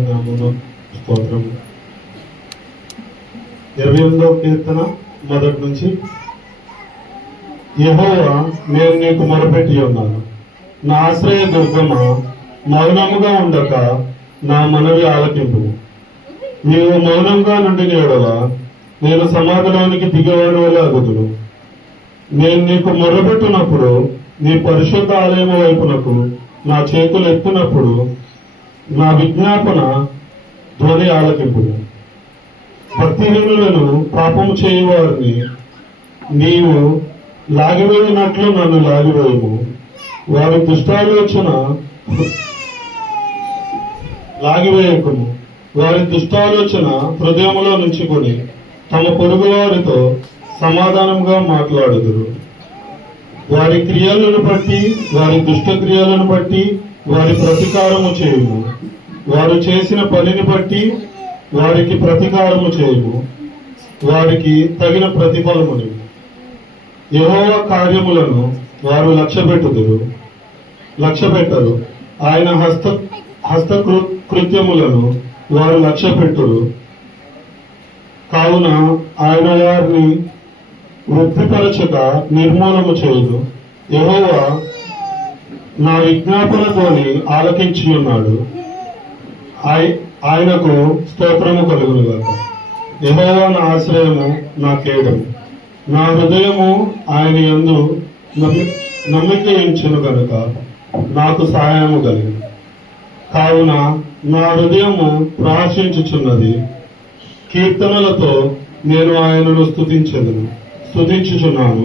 స్తోత్రం. 28వ కీర్తన మొదటి నుంచి. యెహోవా, నేను నీకు మొరపెట్టి ఉన్నాను, నా ఆశ్రయ దుర్గమా, మౌనముగా ఉండక నా మనవి ఆలకింపు. నీవు మౌనంగా నుండి ఎడల నేను సమాధానానికి దిగేవాడి వల్ల అగుదును. నేను నీకు మొరపెట్టినప్పుడు నీ పరిశుద్ధ ఆలయం వైపునకు నా చేతులు ఎత్తినప్పుడు నా విజ్ఞాపన ధ్వని ఆలకింపు. భక్తిహీనులను పాపము చేయవారిని నీవు లాగివేయనట్లు నన్ను లాగివేయము. వారి దుష్టాలోచన హృదయములో నుంచుకొని తమ పొరుగు వారితో సమాధానంగా మాట్లాడుదురు. వారి క్రియలను బట్టి, వారి దుష్ట క్రియలను బట్టి వారి ప్రతీకారము చేయుము. వారు చేసిన పనిని బట్టి వారికి ప్రతీకారము చేయుము. వారికి తగిన ప్రతిఫలముని. యెహోవా కార్యములను వారు లక్ష్యపెట్టరు. ఆయన హస్తకృత్యములను వారు లక్ష్యపెట్టరు. కావున ఆయన వారిని వృద్ధిపరచక నిర్మూలము చేయదు. యెహోవా నా విజ్ఞాపనతోని ఆలకించి ఉన్నాడు. ఆయనకు స్తోత్రము కలుగునుగాక. యెహోవా నా ఆశ్రయము, నా కేడము. నా హృదయము ఆయన యందు నమ్మిక ఉంచెను గనుక నాకు సహాయము కలిగింది. కావున నా హృదయము ప్రహర్షించుచున్నది. కీర్తనలతో నేను ఆయనను స్తుతించుచున్నాను.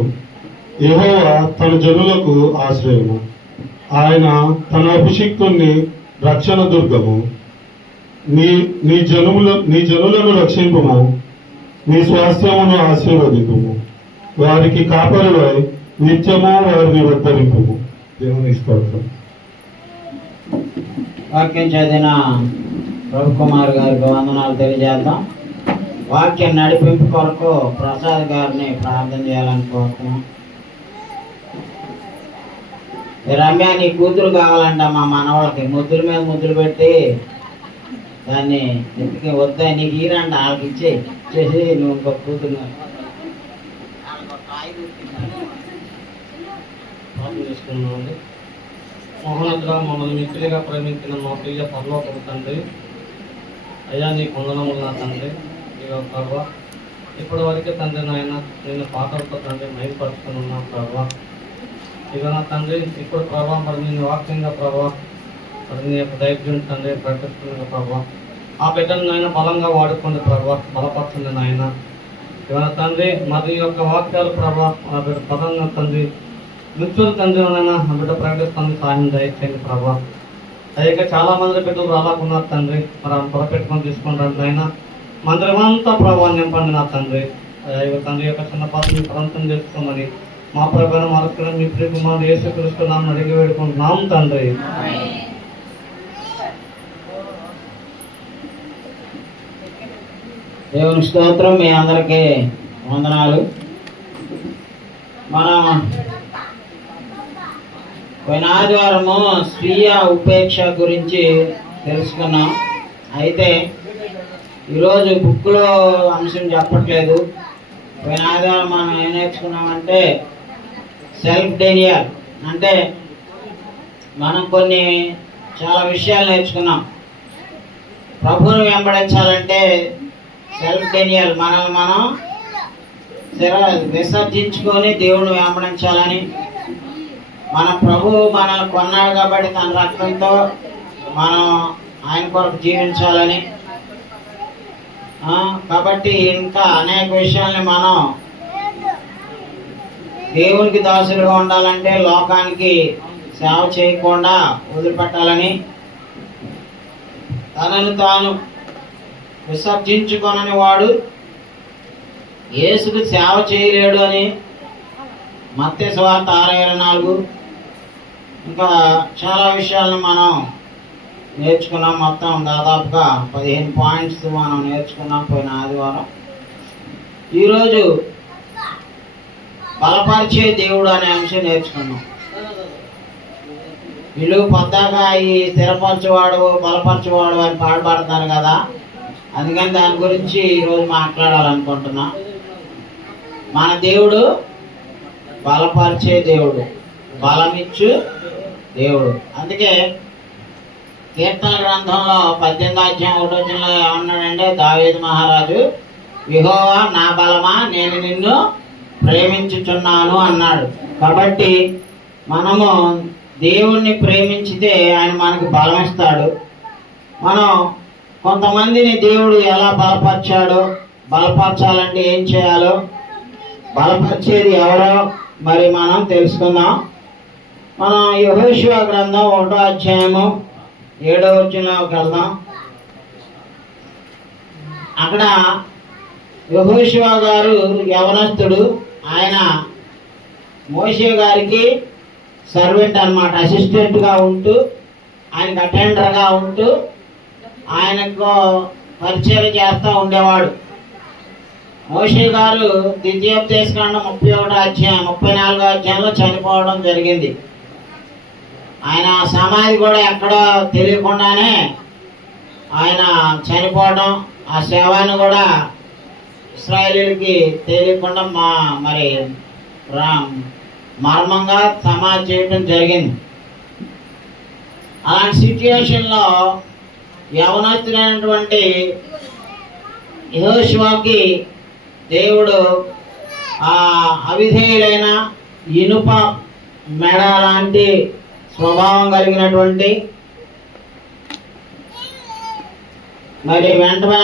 యెహోవా తన జనులకు ఆశ్రయము, ఆయన తన అభిషిక్తుని రక్షణ దుర్గము. నీ జనులను రక్షింపుము, నీ స్వాస్థ్యమును ఆశీర్వదింపుము. వారికి కాపరివై నిత్యము వారిని ఉద్ధరింపుము. దేవుని స్తోత్రం. వాక్యం చదివిన రవికుమార్ గారికి వందనాలు తెలియజేద్దాం. వాక్యం నడిపింపు కొరకు ప్రసాద్ గారిని ప్రార్థన చేయాలని కోరుతున్నాం. రమ్య, నీ కూతురు కావాలంట మా మనవాళ్ళకి. ముద్దుల మీద ముద్దులు పెట్టి దాన్ని ఎందుకు వద్దా నీకు ఈరంట, వాళ్ళకి ఇచ్చేసి నువ్వు ఇంకొక కూతురు చేసుకున్నామండి. మోహనద్రా మమ్మల్ని మిత్రులుగా ప్రేమించిన మా ప్రియ పరలోకపు తండ్రి, అయ్యా నీ కొందనములు నా తండ్రి. ఇక ప్రభావ ఇప్పటి వరకే తండ్రి నాయన నేను పాటలతో తండ్రి మైపరుచుకున్నా ప్రభావ. ఇక నా తండ్రి ఇప్పుడు ప్రభావ మరి నేను వాక్యంగా ప్రభావ మరి నీ యొక్క దైర్యం తండ్రి ప్రకటిస్తున్న ప్రభావ. ఆ బిడ్డను నాయన బలంగా వాడుకోండి ప్రభావ, బలపరచండి నాయన. ఇవాళ తండ్రి మరి యొక్క వాక్యాలు ప్రభావ ఆ బిడ్డ పదంగా తండ్రి మృత్యులు తండ్రి నాయన ఆ బిడ్డ ప్రకటిస్తుంది. సాయం దయచేయండి ప్రభావ. అయ్యాక చాలా మంది బిడ్డలు రాలాకున్నారు తండ్రి, మరి పొరపెట్టుకొని తీసుకుంటారు నాయన. మందిరమంతా ప్రభావం నింపండి నా తండ్రి. అయ్యో తండ్రి యొక్క చిన్న పాత్రని ప్రాంతం చేసుకోమని మా ప్రభావం మార్చుకుని మీ ప్రియ కుమారుడు యేసుక్రీస్తు నామమున అడిగి వేడుకుంటున్నాం తండ్రి. దేవుని స్తోత్రం. మీ అందరికీ వందనాలు. మనం పోయిన ఆదివారము స్వీయ ఉపేక్ష గురించి తెలుసుకున్నాం. అయితే ఈరోజు బుక్లో అంశం చెప్పట్లేదు. పోయిన ఆదివారం మనం ఏం నేర్చుకున్నామంటే సెల్ఫ్ డెనియల్. అంటే మనం చాలా విషయాలు నేర్చుకున్నాం. ప్రభువుని వెంబడించాలంటే సెల్ఫ్ డెనియల్, మనల్ని మనం విసర్జించుకొని దేవుని వెంబడించాలని. మన ప్రభువు మనల్ని కొన్నాడు కాబట్టి తన రక్తంతో మనం ఆయన కొరకు జీవించాలని. కాబట్టి ఇంకా అనేక విషయాల్ని మనం దేవునికి దాసులుగా ఉండాలంటే లోకానికి సేవ చేయకుండా వదిలిపెట్టాలని, తనను తాను విసర్జించుకొనని వాడు యేసుకు సేవ చేయలేడు అని మత్తయి సువార్త 6:24. ఇంకా చాలా విషయాలను మనం నేర్చుకున్నాం. మొత్తం దాదాపుగా 15 పాయింట్స్ మనం నేర్చుకున్నాం పోయిన ఆదివారం. ఈరోజు బలపరిచే దేవుడు అనే అంశం నేర్చుకున్నాం. వీళ్ళు పొద్దాగా ఈ స్థిరపరచువాడు బలపరచువాడు అని పాడుపడుతున్నారు కదా, అందుకని దాని గురించి ఈరోజు మాట్లాడాలనుకుంటున్నా. మన దేవుడు బలపరిచే దేవుడు, బలమిచ్చు దేవుడు. అందుకే కీర్తన గ్రంథంలో 18వ అధ్యాయం 1వ వచనంలో ఏమన్నాడంటే దావీదు మహారాజు, యెహోవా నా బలమా, నేను నిన్ను ప్రేమించుచున్నాను అన్నాడు. కాబట్టి మనము దేవుణ్ణి ప్రేమించితే ఆయన మనకు బలం ఇస్తాడు. మనం కొంతమందిని దేవుడు ఎలా బలపరిచాడో, బలపరచాలంటే ఏం చేయాలో, బలపరిచేది ఎవరో మరి మనం తెలుసుకుందాం. మనం యెహోషువ గ్రంథం 1వ అధ్యాయము 7వ వచనంలోకి వెళ్దాం. అక్కడ యెహోషువ గారు యవనస్తుడు. ఆయన మోషే గారికి సర్వెంట్ అన్నమాట, అసిస్టెంట్గా ఉంటూ ఆయనకు అటెండర్గా ఉంటూ ఆయనకు పరిచయం చేస్తూ ఉండేవాడు. మోషే గారు ద్వితీయోపదేశకాండం 31వ అధ్యాయం 34వ అధ్యాయంలో చనిపోవడం జరిగింది. ఆయన సమాధి కూడా ఎక్కడో తెలియకుండానే ఆయన చనిపోవడం, ఆ శవాన్ని కూడా ఇశ్రాయేలీయులకి తెలియకుండా మరి మర్మంగా సమాధి చేయడం జరిగింది. అలాంటి సిచ్యువేషన్లో యవనస్తుడైనటువంటి యెహోషువకి దేవుడు ఆ అవిధేయులైన ఇనుప మెడ లాంటి స్వభావం కలిగినటువంటి మరి వెంటనే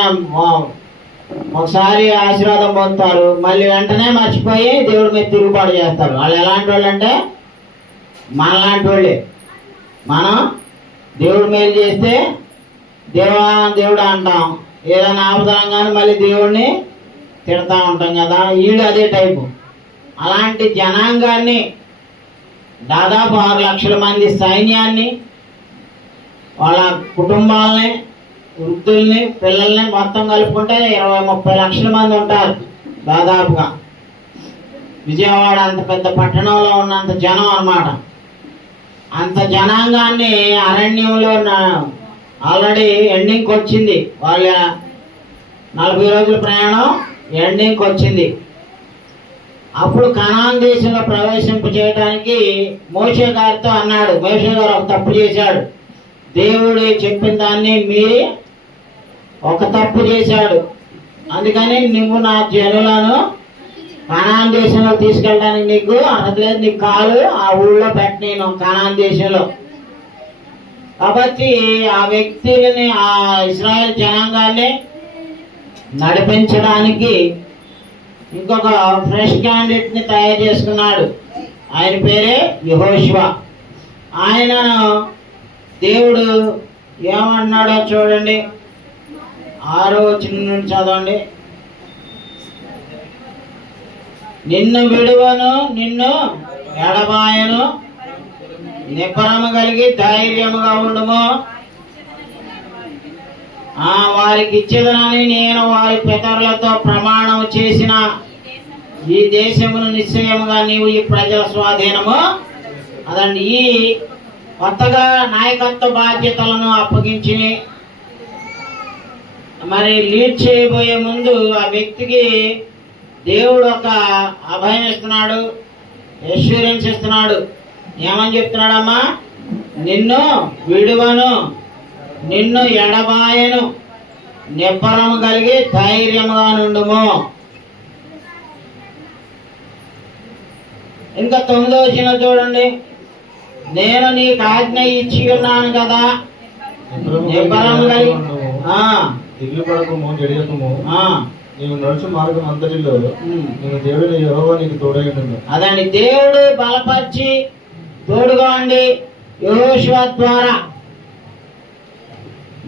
ఒకసారి ఆశీర్వాదం పొందుతారు, మళ్ళీ వెంటనే మర్చిపోయి దేవుడి మీద తిరుగుబాటు చేస్తారు. వాళ్ళు ఎలాంటి వాళ్ళు అంటే మనలాంటి వాళ్ళే. మనం దేవుడి మేలు చేస్తే దేవుడు అంటాం, ఏదైనా ఆపదరంగానే మళ్ళీ దేవుడిని తిడతా ఉంటాం కదా, వీళ్ళు అదే టైపు. అలాంటి జనాంగాన్ని, దాదాపు 6 లక్షల మంది సైన్యాన్ని, వాళ్ళ కుటుంబాలని, వృద్ధుల్ని, పిల్లల్ని మొత్తం కలుపుకుంటే 20-30 లక్షల మంది ఉంటారు దాదాపుగా. విజయవాడ అంత పెద్ద పట్టణంలో ఉన్నంత జనం అన్నమాట. అంత జనాంగాన్ని అరణ్యంలో ఆల్రెడీ ఎండింగ్కి వచ్చింది. వాళ్ళ 40 రోజుల ప్రయాణం ఎండింగ్కి వచ్చింది. అప్పుడు కనాన్ దేశంలో ప్రవేశింప చేయడానికి మోషే గారితో అన్నాడు. మోషే గారు ఒక తప్పు చేశాడు, దేవుడు చెప్పిన దాన్ని మీరి ఒక తప్పు చేశాడు, అందుకని నువ్వు నా జనులను కనాన్ దేశంలో తీసుకెళ్ళడానికి నీకు అనట్లేదు, నీ కాలు ఆ ఊళ్ళో పెట్టిన కనాన్ దేశంలో. కాబట్టి ఆ వ్యక్తులని, ఆ ఇశ్రాయేల్ జనాంగాన్ని నడిపించడానికి ఇంకొక ఫ్రెష్ క్యాండిడేట్ని తయారు చేసుకున్నాడు. ఆయన పేరే యెహోషువ. ఆయనను దేవుడు ఏమన్నాడో చూడండి, 6వ వచనం నుండి చదవండి. నిన్ను విడువను, నిన్ను ఎడబాయను, నిబ్బరము కలిగి ధైర్యముగా ఉండుము. వారికి ఇచ్చేదనని నేను వారి పితరులతో ప్రమాణం చేసిన ఈ దేశమును నిశ్చయముగా నీవు ఈ ప్రజల స్వాధీనము అదండి. ఈ కొత్తగా నాయకత్వ బాధ్యతలను అప్పగించి మరి లీడ్ చేయబోయే ముందు ఆ వ్యక్తికి దేవుడు ఒక అభయం ఇస్తున్నాడు, ఎష్యూరెన్స్ ఇస్తున్నాడు. ఏమని చెప్తున్నాడమ్మా? నిన్ను విడువను, నిన్ను ఎడబాయను, నిబ్బరము కలిగి ధైర్యముగా నుండుము. ఇంకా 9వ వచనం చూడండి. నేను నీకు ఆజ్ఞ ఇచ్చి ఉన్నాను కదా, నిబ్బరము కలిగి దిగులు పడకము, జడియకము, నీవు నడుచు మార్గం అంతటిలో నేను దేవుడు యెహోవా నీకు తోడై ఉన్నాడు. అదండి, దేవుడు బలపరిచి తోడుగా ఉండి యెహోషువ ద్వారా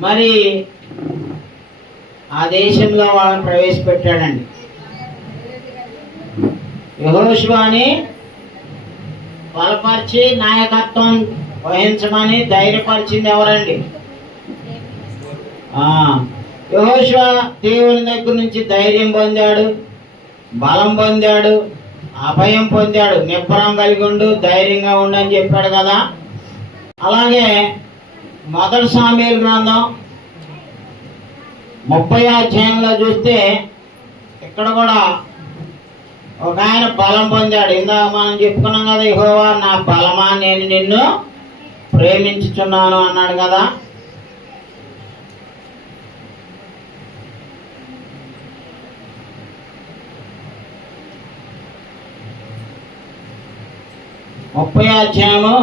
మరి ఆ దేశంలో వాళ్ళని ప్రవేశపెట్టాడండి. యెహోషువని బలపరిచి నాయకత్వం వహించమని ధైర్యపరిచింది ఎవరండి? యెహోషువ దేవుని దగ్గర నుంచి ధైర్యం పొందాడు, బలం పొందాడు, అభయం పొందాడు. నిబ్బరం కలిగి ఉండు, ధైర్యంగా ఉండు అని చెప్పాడు కదా. అలాగే మొదటి సామూయేలు గ్రంథం 30వ అధ్యాయంలో చూస్తే ఇక్కడ కూడా ఒక ఆయన బలం పొందాడు. ఇందాక మనం చెప్పుకున్నాం కదా, యెహోవా నా బలమా నేను నిన్ను ప్రేమించుచున్నాను అన్నాడు కదా. ముప్పై అధ్యాయము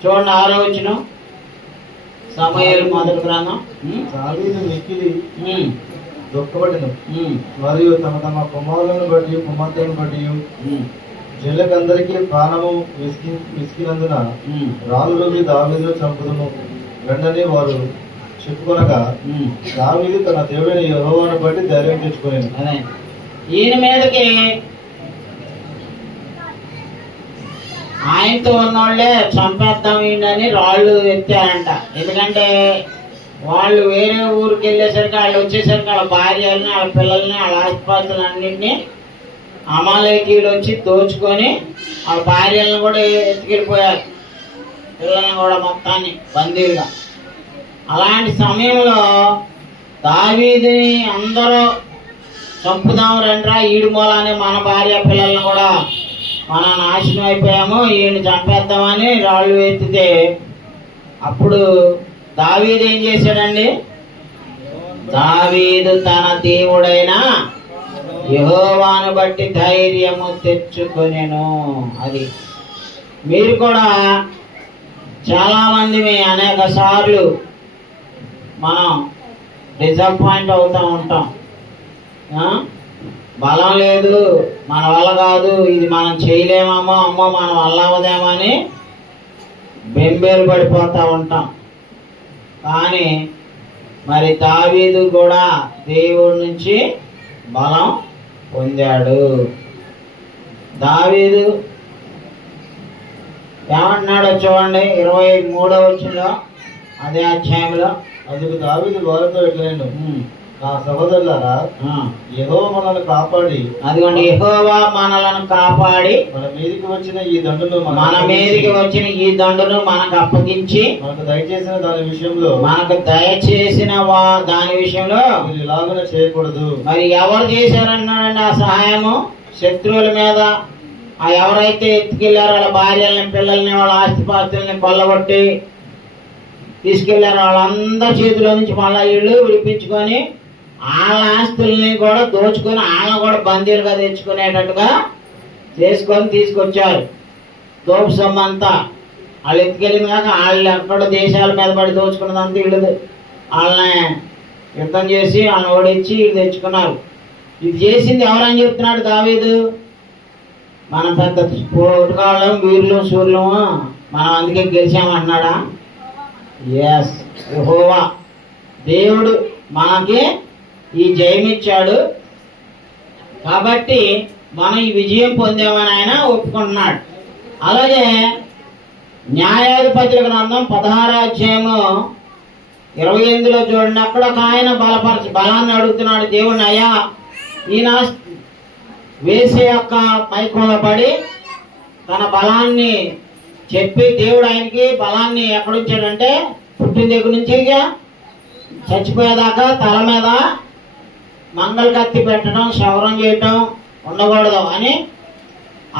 చూడండి, 6వ వచనం. సమూయేలు మొదటి గ్రంథం. దావీదు మిక్కిలి దుఃఖపడెను మరియు తమ తమ కుమారులను బట్టి కుమార్తెలను బట్టి జనులకందరికీ ప్రాణము విసికినందున రాళ్ళు రువ్వి దావీదును చంపుదుము వెంటనే వారు చెప్పుకొనగా దావీదు తన దేవుడైన యెహోవాను బట్టి ధైర్యం తెచ్చుకునేది. ఈయన మీదకి ఆయనతో ఉన్నోళ్ళే చంపేద్దాం ఈయనని రాళ్ళు ఎత్తారంట. ఎందుకంటే వాళ్ళు వేరే ఊరికి వెళ్ళేసరికి, వాళ్ళు వచ్చేసరికి వాళ్ళ భార్యలని, వాళ్ళ పిల్లల్ని, వాళ్ళ ఆస్తిపాస్తులు అన్నింటినీ అమాలేకీయులు వచ్చి దోచుకొని వాళ్ళ భార్యలను కూడా ఎత్తుకెళ్ళిపోయారు, పిల్లల్ని కూడా మొత్తాన్ని బందీలుగా. అలాంటి సమయంలో దావీదుని అందరూ చంపుదాం రండ్రా, ఈడు మూలానే మన భార్య పిల్లల్ని కూడా మనం నాశనం అయిపోయాము, ఈయన చంపేద్దామని రాళ్ళు ఎత్తితే అప్పుడు దావీదు ఏం చేశాడండి? దావీదు తన దేవుడైన యెహోవాను బట్టి ధైర్యము తెచ్చుకొనెను. అది మీరు కూడా చాలా మంది అనేక సార్లు మనం డిసప్పాయింట్ అవుతూ ఉంటాం. బలం లేదు, మన వల్ల కాదు, ఇది మనం చేయలేమేమో, అమ్మో మన వల్ల అవ్వదేమో అని బెంబేలు పడిపోతూ ఉంటాం. కానీ మరి దావీదు కూడా దేవుడి నుంచి బలం పొందాడు. దావీదు ఏమంటున్నాడో చూడండి, 23వ వచనంలో అదే అధ్యాయంలో. అందుకు దావీదు వారితో ఇట్లనేను, నా సహోదరులారా, యెహోవా మనల్ని కాపాడి, అదిగోండి, యెహోవా మనలను కాపాడి మన మీదికి వచ్చిన ఈ దండును మనకు అప్పగించి మనకు దయచేసిన దాని విషయంలో మీరు ఇలాగనే చేయకూడదు. మరి ఎవరు చేశారన్నాడండి ఆ సహాయము? శత్రువుల మీద ఎవరైతే ఎత్తుకెళ్లారో వాళ్ళ భార్యల్ని, పిల్లల్ని, వాళ్ళ ఆస్తిపాస్తుల్ని కొల్లగొట్టి తీసుకెళ్లారు, వాళ్ళందరి చేతిలో నుంచి మళ్ళీ వీళ్ళు విడిపించుకొని వాళ్ళ ఆస్తుల్ని కూడా దోచుకొని వాళ్ళని కూడా బందీలుగా తెచ్చుకునేటట్టుగా చేసుకొని తీసుకొచ్చారు. దోపు సొమ్మంతా వాళ్ళు ఎత్తుకెళ్ళింది కాక వాళ్ళు ఎక్కడ దేశాల మీద పడి దోచుకున్నదంతా వీళ్ళు వాళ్ళని యుద్ధం చేసి వాళ్ళని ఓడించి వీళ్ళు తెచ్చుకున్నారు. ఇది చేసింది ఎవరని చెప్తున్నాడు దావీదు? మనం పెద్ద పోటుగాళ్ళం, వీరులు, సూర్యులము, మనం అందుకే గెలిచామంటున్నాడా? ఎస్, యెహోవా దేవుడు మనకి ఈ జయమిచ్చాడు కాబట్టి మనం ఈ విజయం పొందామని ఆయన ఒప్పుకుంటున్నాడు. అలాగే న్యాయాధిపతుల గ్రంథం 16వ అధ్యాయము 28లో చూడండి, అక్కడ ఒక ఆయన బలాన్ని అడుగుతున్నాడు దేవుడిని, అయ్యా ఈయన వేసే యొక్క మైకంలో పడి తన బలాన్ని చెప్పి దేవుడు ఆయనకి బలాన్ని ఎక్కడుంచాడంటే పుట్టిన దగ్గర నుంచి చచ్చిపోయేదాకా తల మీద మంగళ కత్తి పెట్టడం, క్షవరం చేయటం ఉండకూడదు అని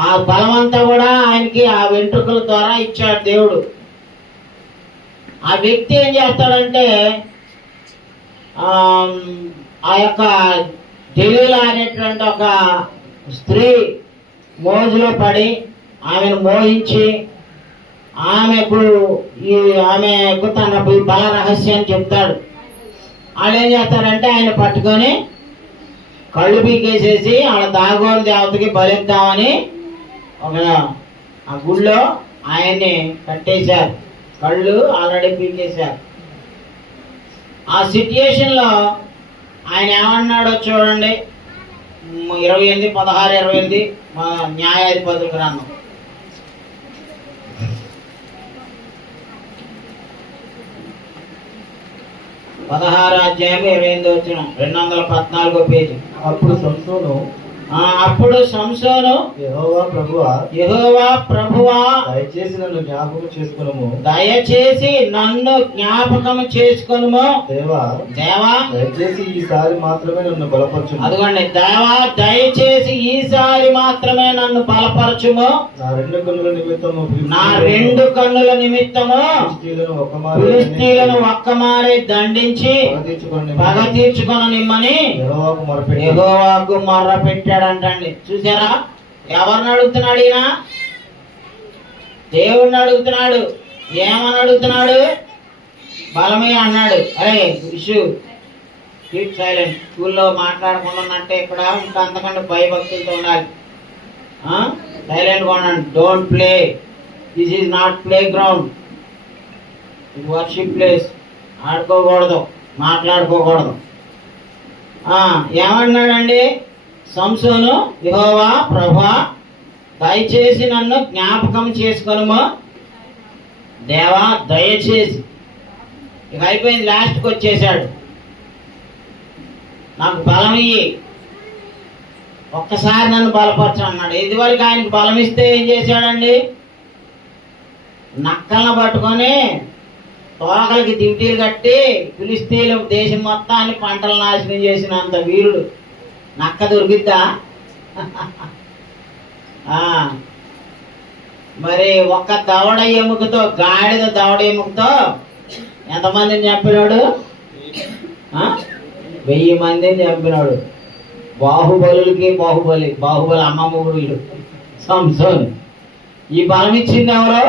ఆ బలం అంతా కూడా ఆయనకి ఆ వెంట్రుకల ద్వారా ఇచ్చాడు దేవుడు. ఆ వ్యక్తి ఏం చేస్తాడంటే ఆ యొక్క డెలీలా అనేటువంటి ఒక స్త్రీ మోజులో పడి ఆమెను మోహించి ఆమెకు తన బల రహస్యాన్ని చెప్తాడు. వాళ్ళు ఏం చేస్తారంటే ఆయన పట్టుకొని కళ్ళు పీకేసేసి వాళ్ళ దాగోని దేవతకి బలిద్దామని ఆ గుళ్ళో ఆయన్ని కట్టేశారు, కళ్ళు ఆల్రెడీ పీకేశారు. ఆ సిట్యుయేషన్లో ఆయన ఏమన్నాడో చూడండి, 16-28 న్యాయాధిపతుల గ్రంథం. 16వ అధ్యాయం 28వ వచనం, 214వ పేజీ. అప్పుడు సంసోను అప్పుడు సంసోను యెహోవా ప్రభువా, యెహోవా ప్రభువా, దయచేసి నన్ను జ్ఞాపకం చేసుకునము. దయచేసి నన్ను జ్ఞాపకం చేసుకొనుము. దేవా, దేవా, దయచేసి ఈసారి మాత్రమే నన్ను బలపరచుము. అదిగోండి, దేవా దయచేసి ఈసారి మాత్రమే నన్ను బలపరచుము. నా రెండు కన్నుల నిమిత్తము నా రెండు కన్నుల నిమిత్తము ఫిలిష్తీయులను ఒక్కమారే దండించి పగ తీర్చుకొననిమ్మని యెహోవాకు మొర్ర పెట్టాడంటండి. చూసారా, ఎవరిని అడుగుతున్నాడు ఈయన? దేవుణ్ణి అడుగుతున్నాడు. ఏమని అడుగుతున్నాడు? బలమే అన్నాడు. అరే విషు, కీప్ సైలెంట్. స్కూల్లో మాట్లాడకుండా అంటే ఇక్కడ ఇంకా అంతకంటే భయభక్తులతో ఉండాలి. సైలెంట్గా ఉండండి. Don't play. This is not play ground, ఇది వర్షిప్ ప్లేస్. ఆడుకోకూడదు, మాట్లాడుకోకూడదు. ఏమన్నాడండి సంసోను? యెహోవా ప్రభువా, దయచేసి నన్ను జ్ఞాపకం చేసుకొనుము. దేవా దయచేసి. ఇక అయిపోయింది, లాస్ట్కి వచ్చేసాడు. నాకు బలం ఇయ్యి, ఒక్కసారి నన్ను బలపరచు అన్నాడు. ఇదివరకు ఆయనకు బలం ఇస్తే ఏం చేశాడండి? నక్కలను పట్టుకొని తోకలకి దివిటీలు కట్టి ఫిలిష్తీయుల దేశం మొత్తాన్ని పంటలు నాశనం చేసినంత వీరుడు. నక్క దొరికిద్దా? మరి ఒక్క దవడ ఎముకతో, గాడిద దవడ ఎముకతో ఎంతమందిని చంపినాడు? 1000 మందిని చంపినాడు. బాహుబలులకి బాహుబలి అమ్మ మొగుడు వీడు సంసోన్. ఈ బలం ఇచ్చింది ఎవరు?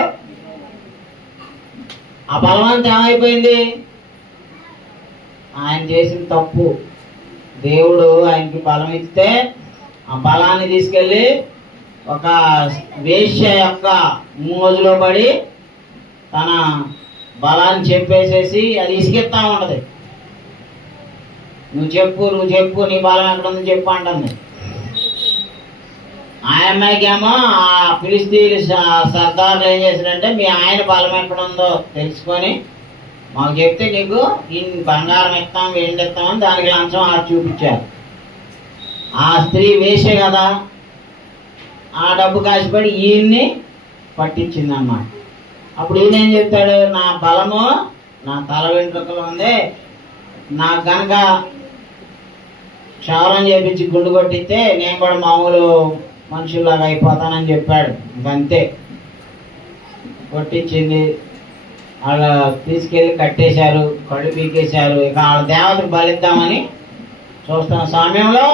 ఆ బలవంతం ఏమైపోయింది? ఆయన చేసిన తప్పు. దేవుడు ఆయనకి బలం ఇస్తే ఆ బలాన్ని తీసుకెళ్ళి ఒక వేశ్య యొక్క మోజులో పడి తన బలాన్ని చెప్పేసేసి అది ఇసుకెత్తా ఉంటది. నువ్వు చెప్పు నీ బలం ఎక్కడ ఉంది చెప్పు అంటుంది. ఆ అమ్మాయికేమో ఆ ఫిలిష్తీయులు సర్దార్లు ఏం చేశారంటే, మీ ఆయన బలం ఎక్కడ ఉందో తెలుసుకొని మాకు చెప్తే నీకు ఇన్ని బంగారం ఇస్తాం, వెండి ఇస్తామని దానికి లంచం చూపించారు. ఆ స్త్రీ వేసే కదా, ఆ డబ్బు కాసిపడి ఈయన్ని పట్టించింది అన్నమాట. అప్పుడు ఈయన ఏం చెప్తాడు? నా బలము నా తల వెంట్రుకలు ఉంది, నాకు కనుక క్షవరం చేపించి గుండు కొట్టిస్తే నేను కూడా మామూలు మనుషుల్లాగా అయిపోతానని చెప్పాడు. ఇంకంతే, కొట్టించింది. వాళ్ళ తీసుకెళ్ళి కట్టేశారు, కళ్ళు పీకేశారు. ఇక వాళ్ళ దేవతకు బలిద్దామని చూస్తున్న సమయంలో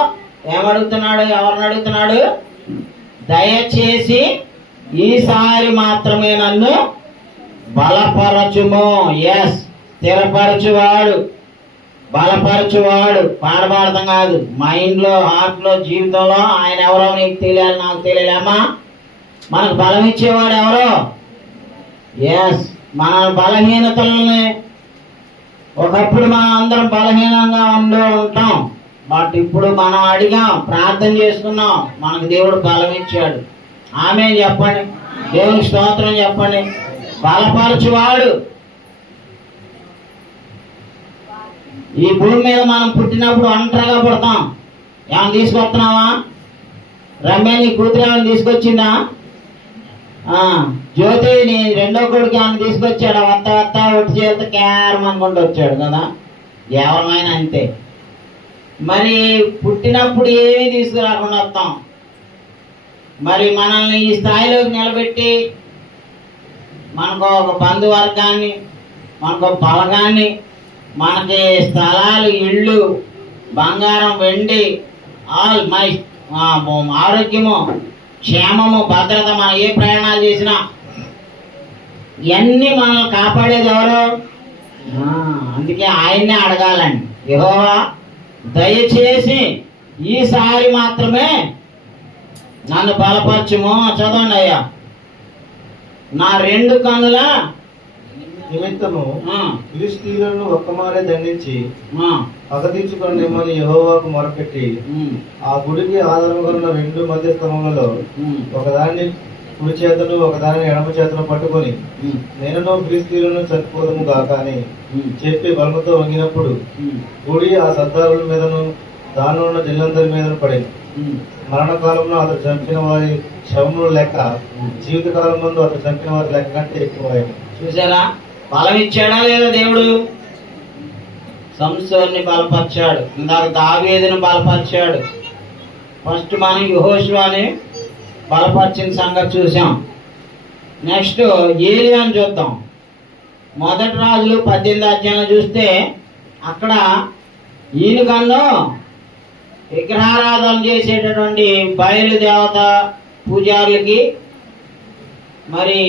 ఏమడుగుతున్నాడు? ఎవరిని అడుగుతున్నాడు? దయచేసి ఈసారి మాత్రమే నన్ను బలపరచుము. ఎస్, స్థిరపరచువాడు, బలపరచువాడు. పాడబాడతాం కాదు, మైండ్లో, హార్ట్లో, జీవితంలో ఆయన ఎవరో నీకు తెలియాలి, నాకు తెలియాలమ్మా. మనకు బలం ఇచ్చేవాడు ఎవరో? ఎస్, మన బలహీనతలని ఒకప్పుడు మనం అందరం బలహీనంగా ఉంటాం. బట్ ఇప్పుడు మనం అడిగాం, ప్రార్థన చేసుకున్నాం, మనకు దేవుడు బలం ఇచ్చాడు. ఆమె చెప్పండి, దేవునికి స్తోత్రం చెప్పండి. బలపరచువాడు. ఈ భూమి మీద మనం పుట్టినప్పుడు ఒంటరిగా పుడతాం. ఏమైనా తీసుకొస్తున్నావా? రమ్య నీ కూతురు ఏమైనా తీసుకొచ్చిందా? జ్యోతి నీ రెండో కొడుకు ఏమైనా తీసుకొచ్చాడు? వత్త ఒట్టి చేత క్యారం అనుకుంటూ వచ్చాడు కదా. ఎవరమైనా అంతే. మరి పుట్టినప్పుడు ఏమీ తీసుకురాకుండా వస్తాం. మరి మనల్ని ఈ స్థాయిలోకి నిలబెట్టి మనకు ఒక బంధువర్గాన్ని, మనకు ఒక బలగాన్ని, మనకి స్థలాలు, ఇళ్ళు, బంగారం, వెండి, ఆల్ మై ఆరోగ్యము, క్షేమము, భద్రత, మనం ఏ ప్రయాణాలు చేసినా ఇవన్నీ మనల్ని కాపాడేది ఎవరు? అందుకే ఆయన్నే అడగాలండి. యెహోవా దయచేసి ఈసారి మాత్రమే నన్ను బలపరచుము. చదవండి అయ్యా. నా రెండు కన్నుల నిమిత్తము ఫిలిష్తీయులను ఒక్కమారే దండించి పగ తీర్చుకొనిమ్మని యెహోవాకు మొరపెట్టి ఆ గుడికి ఆధారముగా 2 మధ్య స్తంభములలో ఒకదాన్ని కుడి చేతను ఒకదాన్ని ఎడమ చేతను పట్టుకొని నేనును ఫిలిష్తీయులను చనిపోదము గాక అని చెప్పి బలముతో వంగినప్పుడు గుడి ఆ సర్దారుల మీదను దానిలో ఉన్న జిల్లందరి మీదను పడింది. మరణకాలంలో అతడు చంపిన వారి శవముల లెక్క జీవితకాలం ముందు అతడు చంపిన వారి లెక్క కంటే ఎక్కువ. చూసారా, బలం ఇచ్చాడా లేదా దేవుడు? సంసోన్ని బలపరిచాడు, ఇందాక దావీదుని బలపరిచాడు. ఫస్ట్ మనం యెహోషువని బలపరిచిన సంగతి చూసాం. నెక్స్ట్ ఏలియాని చూద్దాం. మొదటి రాజులు 18 అధ్యాయంలో చూస్తే అక్కడ ఈయన కన్ను విగ్రహారాధన చేసేటటువంటి బయలుదేవత పూజారులకి మరి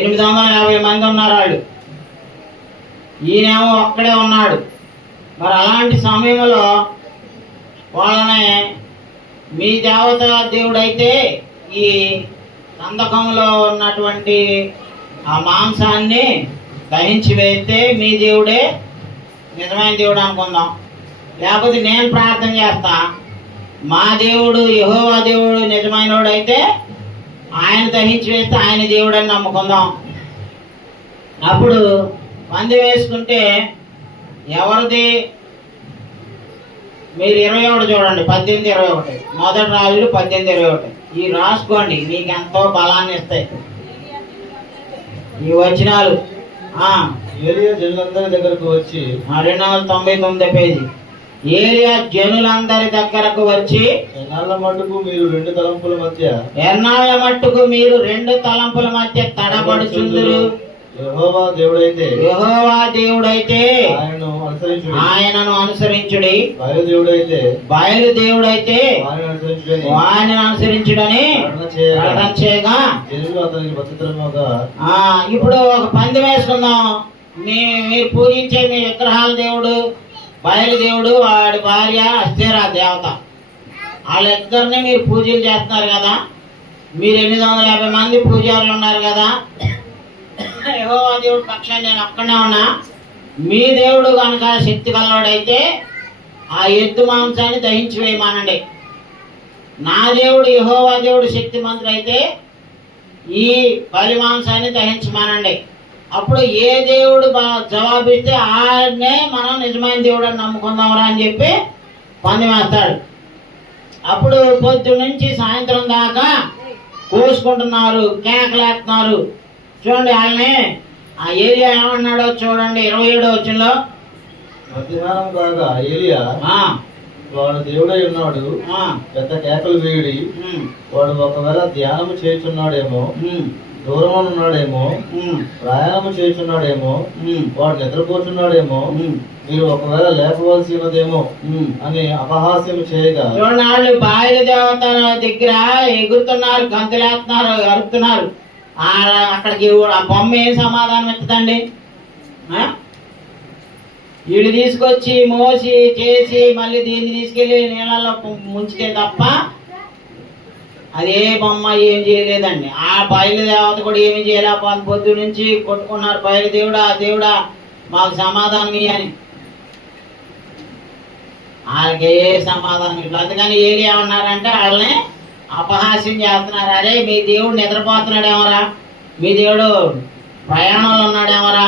850 మంది ఉన్నారు వాళ్ళు. ఈయనేమో ఒక్కడే ఉన్నాడు. మరి అలాంటి సమయంలో వాళ్ళని మీ దేవత దేవుడైతే ఈ కందకంలో ఉన్నటువంటి ఆ మాంసాన్ని దహించి వేస్తే మీ దేవుడే నిజమైన దేవుడు అనుకుందాం. లేకపోతే నేను ప్రార్థన చేస్తా, మా దేవుడు యెహోవా దేవుడు నిజమైనోడు అయితే ఆయన దహించి వేస్తే ఆయన దేవుడు అని నమ్ముకుందాం. అప్పుడు పందెం వేసుకుంటే ఎవరిది? మీరు 21 చూడండి, 18-21. మొదటి రాజులు 18-21. ఈ రాసుకోండి, మీకు ఎంతో బలాన్ని ఇస్తాయి ఈ వచనాలు. ఏలియా జనులందరి దగ్గరకు వచ్చి 299 పేజీ. ఏలియా జనులందరి దగ్గరకు వచ్చి ఎన్నాళ్ళ మట్టుకు మీరు రెండు తలంపుల మధ్య తడబడుచుందురు. యెహోవా దేవుడైతే ఆయనను అనుసరించుడి, బయలుదేవుడైతే ఆయనను అనుసరించుడని ప్రకటన చేయగా. ఇప్పుడు ఒక పందెం వేసుకుందాం. మీరు పూజించే మీ విగ్రహాల దేవుడు బయలుదేవుడు, వాడి భార్య అస్థిరా దేవత, వాళ్ళిద్దరిని మీరు పూజలు చేస్తున్నారు కదా. మీరు 850 మంది పూజారులు ఉన్నారు కదా. యెహోవా దేవుడు పక్షాన్ని నేను అక్కడనే ఉన్నా. మీ దేవుడు కనుక శక్తి కలవాడైతే ఆ ఎద్దు మాంసాన్ని దహించి వేయమానండి. నా దేవుడు యెహోవా దేవుడు శక్తిమంతుడు అయితే ఈ బలి మాంసాన్ని దహించమానండి. అప్పుడు ఏ దేవుడు జవాబిస్తే ఆయన్నే మనం నిజమైన దేవుడు అని నమ్ముకుందాంరా అని చెప్పి పందెం వేస్తాడు. అప్పుడు పొద్దు నుంచి సాయంత్రం దాకా కోసుకుంటున్నారు, కేకలేస్తున్నారు. చూడండి, వాళ్ళని ఆ ఏలియా ఏమన్నాడో చూడండి. 27వ వచనంలో మధ్యాహ్నం కాగా ఏలియా వాడు దేవుడై ఉన్నాడు, పెద్ద కేకలు వేయుడి. వాడు ఒకవేళ ధ్యానము చేయుచున్నాడేమో, దూరంలో ఉన్నాడేమో, ప్రయాణము చేయుచున్నాడేమో, వాడు నిద్రపోతున్నాడేమో, మీరు ఒకవేళ లేపవలసినదేమో అని అపహాస్యం చేయగా. చూడండి, వాళ్ళు బాయిల దేవత దగ్గర ఎగురుతున్నారు, గంతులేస్తున్నారు, అరుపుతున్నారు. అక్కడికి ఆ బొమ్మ ఏం సమాధానం ఇస్తుందండి? వీళ్ళు తీసుకొచ్చి మోసి చేసి మళ్ళీ దీన్ని తీసుకెళ్లి నీళ్ళలో ముంచితే తప్ప అది ఏ బొమ్మ ఏం చేయలేదండి. ఆ బయలుదేవత కూడా ఏమి చేయలేకపోతే పొద్దు నుంచి కొట్టుకున్నారు. బయలుదేవుడా దేవుడా మాకు సమాధానం ఇయ్యని. వాళ్ళకి ఏ సమాధానం ఇట్లా. అందుకని ఏది ఏమన్నారంటే వాళ్ళని అపహాస్యం చేస్తున్నారు. అరే మీ దేవుడు నిద్రపోతున్నాడేమరా, మీ దేవుడు ప్రయాణంలో ఉన్నాడేమరా,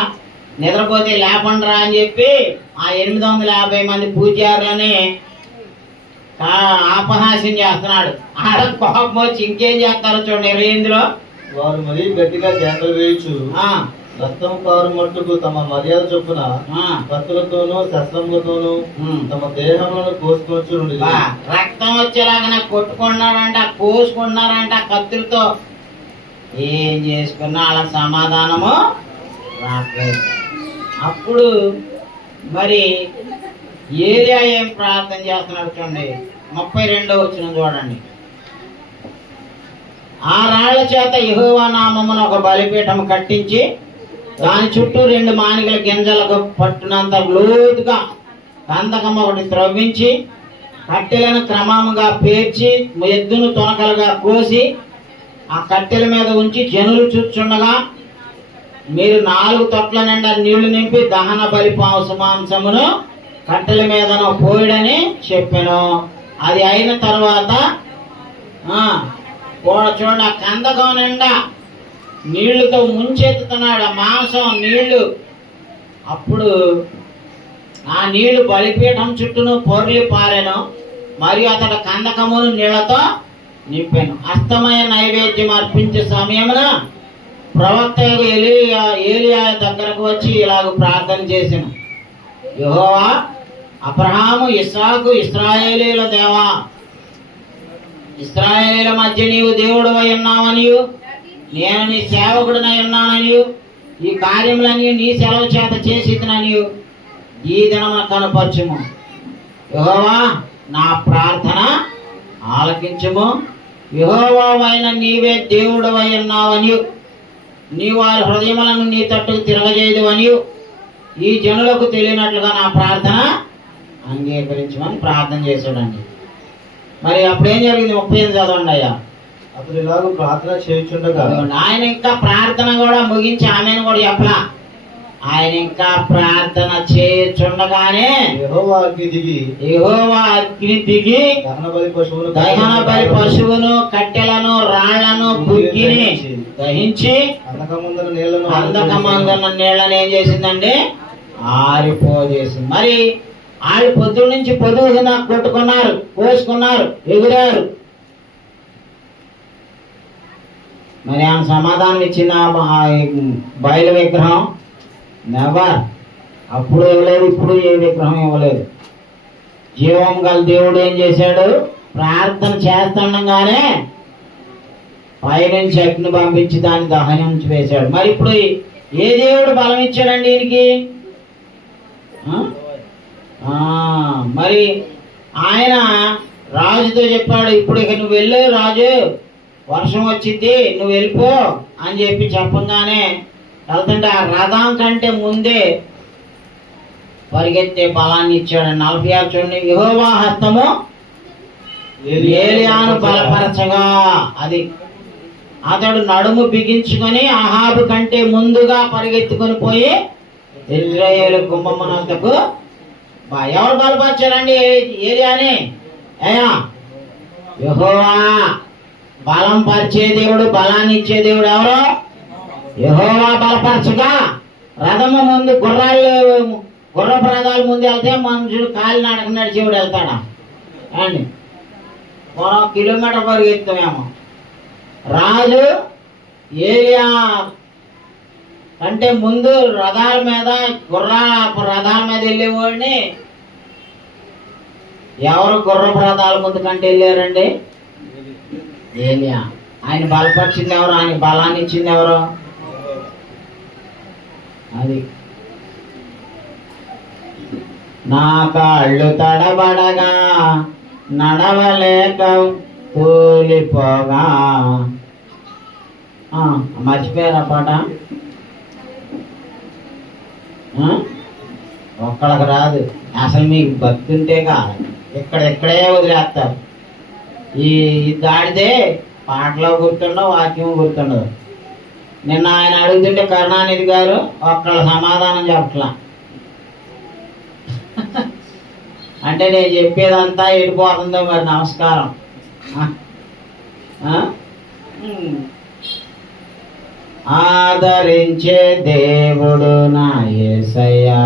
నిద్రపోతే లేపండిరా అని చెప్పి ఆ 850 మంది పూజారులని అపహాస్యం చేస్తున్నాడు. ఆడ కోపం వచ్చి ఇంకేం చేస్తారో చూడండి. 28లో వారు మరీ గట్టిగా కేకలు వేయచ్చు, రక్తం కారు మట్టుకు తమ మర్యాద చొప్పున కత్తులతోనూ శస్త్రములతోనూ తమ దేహములను కోసుకొచ్చు. రక్తం వచ్చేలాగా కొట్టుకున్నారంట, కోసుకున్నారంట కత్తులతో. ఏం చేసుకున్నా వాళ్ళ సమాధానము రాలేదు. అప్పుడు మరి ఏలియా ఏం ప్రార్థన చేస్తున్నాడు చూడండి. 32వ వచనం చూడండి. ఆ రాళ్ల చేత యెహోవా నామమున ఒక బలిపీఠం కట్టించి దాని చుట్టూ 2 మానికల గింజలకు పట్టునంత లోతుగా కందకం ఒకటి త్రవ్వించి కట్టెలను క్రమముగా పేర్చి ఎద్దును తొనకలుగా కోసి ఆ కట్టెల మీద ఉంచి జనులు చూచుండగా మీరు 4 తొట్ల నిండా నీళ్లు నింపి దహన బలి మాంసమును కట్టెల మీదను పోయడని చెప్పాను. అది అయిన తర్వాత చూడండి, ఆ కందకం నిండా నీళ్లతో ముంచెత్తుతున్నాడు ఆ మాంసం నీళ్లు. అప్పుడు ఆ నీళ్లు బలిపీఠం చుట్టూను పొర్లి పారెను, మరియు అతడు కందకమును నీళ్లతో నింపాను. అస్తమయ నైవేద్యం అర్పించే సమయమున ప్రవక్త ఏలియా దగ్గరకు వచ్చి ఇలాగ ప్రార్థన చేసాను. యెహోవా, అబ్రహాము, ఇస్సాకు, ఇశ్రాయేలీల దేవా, ఇశ్రాయేలీల మధ్య నీవు దేవుడు అయి ఉన్నావనియు నేను నీ సేవకుడినై ఉన్నాననియు ఈ కార్యములన్నీ నీ సెలవు చేత చేసిననియు ఈ దినమున కనపరచుము. యెహోవా, నా ప్రార్థన ఆలకించుము. యెహోవావైన నీవే దేవుడు అయి ఉన్నావనియు నీ వారి హృదయములను నీ తట్టుకు తిరగజేయదువనియు ఈ జనులకు తెలియనట్లుగా నా ప్రార్థన అంగీకరించమని ప్రార్థన చేశాడండి. మరి అప్పుడు ఏం జరిగింది? 35 చదవండి అయ్యా. అతడు ఇలాగ ప్రార్థన చేయుచుండగా ఆయన ఇంకా ప్రార్థన కూడా ముగించి ఆమెను కూడా చెప్పలా. ఆయన ఇంకా ప్రార్థన చేయుచుండగానే యెహోవా అగ్ని దిగి దహన బలి పశువును, కట్టెలను, రాళ్లను, బుగ్గిని దహించి అందకమందున్న నీళ్లను ఏం చేసిందండి? ఆరిపోజేసింది. మరి వాళ్ళు పొద్దున్న నుంచి పొద్దున కొట్టుకున్నారు, కోసుకున్నారు, ఎగురారు. మరి ఆయన సమాధానం ఇచ్చిన బయలు విగ్రహం నెవర్. అప్పుడు ఇవ్వలేదు, ఇప్పుడు ఏ విగ్రహం ఇవ్వలేదు. జీవం గల దేవుడు ఏం చేశాడు? ప్రార్థన చేస్తుండగానే పైనుంచి అగ్ని పంపించి దాన్ని దహనం వేశాడు. మరి ఇప్పుడు ఏ దేవుడు బలం ఇచ్చాడండి దీనికి? మరి ఆయన రాజుతో చెప్పాడు, ఇప్పుడు ఇక నువ్వు వెళ్ళు రాజు, వర్షం వచ్చింది, నువ్వు వెళ్ళిపో అని చెప్పి చెప్పగానే వెళ్తుంటే ఆ రథం కంటే ముందే పరిగెత్తే బలాన్ని ఇచ్చాడు. 46 చూడండి. యెహోవా హస్తము ఏలియాను బలపరచగా అది అతడు నడుము బిగించుకొని అహాబు కంటే ముందుగా పరిగెత్తుకొని పోయి ఇశ్రాయేలు గుమ్మమునకు. ఎవరు బలపరిచారండి ఏలియాని? అయ్యా, యెహోవా. బలం పరిచే దేవుడు, బలాన్ని ఇచ్చే దేవుడు ఎవరు? యెహోవా బలపరచగా రథము ముందు గుర్రపు రథాలు ముందు వెళ్తే మనుషుడు కాలి నడక నడిచేవాడు వెళ్తాడా అండి? 1 కిలోమీటర్ పరిగెత్తామేమో. రాజు ఏలియా అంటే ముందు రథాల మీద రథాల మీద వెళ్ళేవాడిని. ఎవరు గుర్రపు రథాల ముందు కంటే వెళ్ళారండి? ఏలియా. ఆయన బలపరిచింది ఎవరు? ఆయన బలాన్ని ఇచ్చింది ఎవరు? అది. నా కాళ్ళు తడబడగా నడవలేక కూలిపోగా. మర్చిపోయారా పాట? ఒక్కళ్ళకి రాదు అసలు. మీకు భక్తి ఉంటే కాదు, ఇక్కడే వదిలేస్తారు. ఈ దాడితే పాటలో గుర్తుండవు, వాక్యం గుర్తుండదు. నిన్న ఆయన అడుగుతుంటే కరుణానిధి గారు ఒక్కళ్ళ సమాధానం చెప్పట్లా. అంటే నేను చెప్పేదంతా వెళ్ళిపోతుందో మరి. నమస్కారం. ఆదరించే దేవుడు నా యేసయ్యా,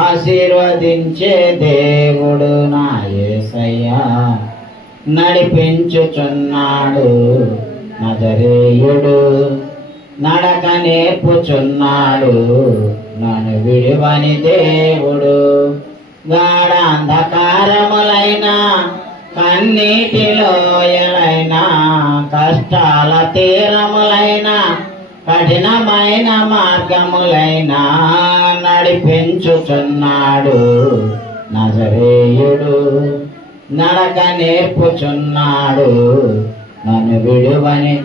ఆశీర్వదించే దేవుడు నా యేసయ్యా, నడిపించుచున్నాడు నజరేయుడు, నడక నేర్పుచున్నాడు నన్ను విడివని దేవుడు. గాఢ అంధకారములైన కన్నీటిలోయలైన కష్టాల తీరములైన కఠినమైన మార్గములైన నడిపించుచున్నాడు నజరేయుడు, నడక నేర్పుచున్నాడు నన్ను విడువని.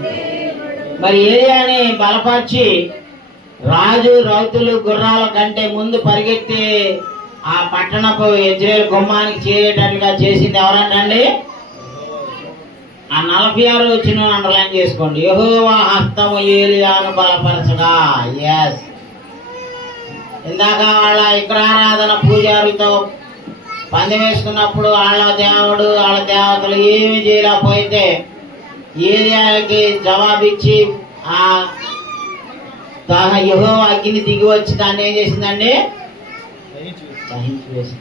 మరి ఏలియాని బలపరిచి రాజు రౌతులు గుర్రాల కంటే ముందు పరిగెత్తి ఆ పట్టణపు యెజ్రెయేలు గుమ్మానికి చేరేటట్టుగా చేసింది ఎవరంటండి? ఆ 46 వచ్చిన అండర్లైన్ చేసుకోండి. యెహోవా హస్తము ఏలియాను బలపరచగా. ఎస్. ఇందాక వాళ్ళ విగ్రహారాధన పూజారులతో పందెం వేసుకున్నప్పుడు వాళ్ళ దేవుడు వాళ్ళ దేవతలు ఏమి చేయలేకపోతే ఏలియాకి జవాబిచ్చి ఆ యెహోవా అగ్ని దిగి వచ్చి దాన్ని ఏం చేసిందండి? దహించి వేసి.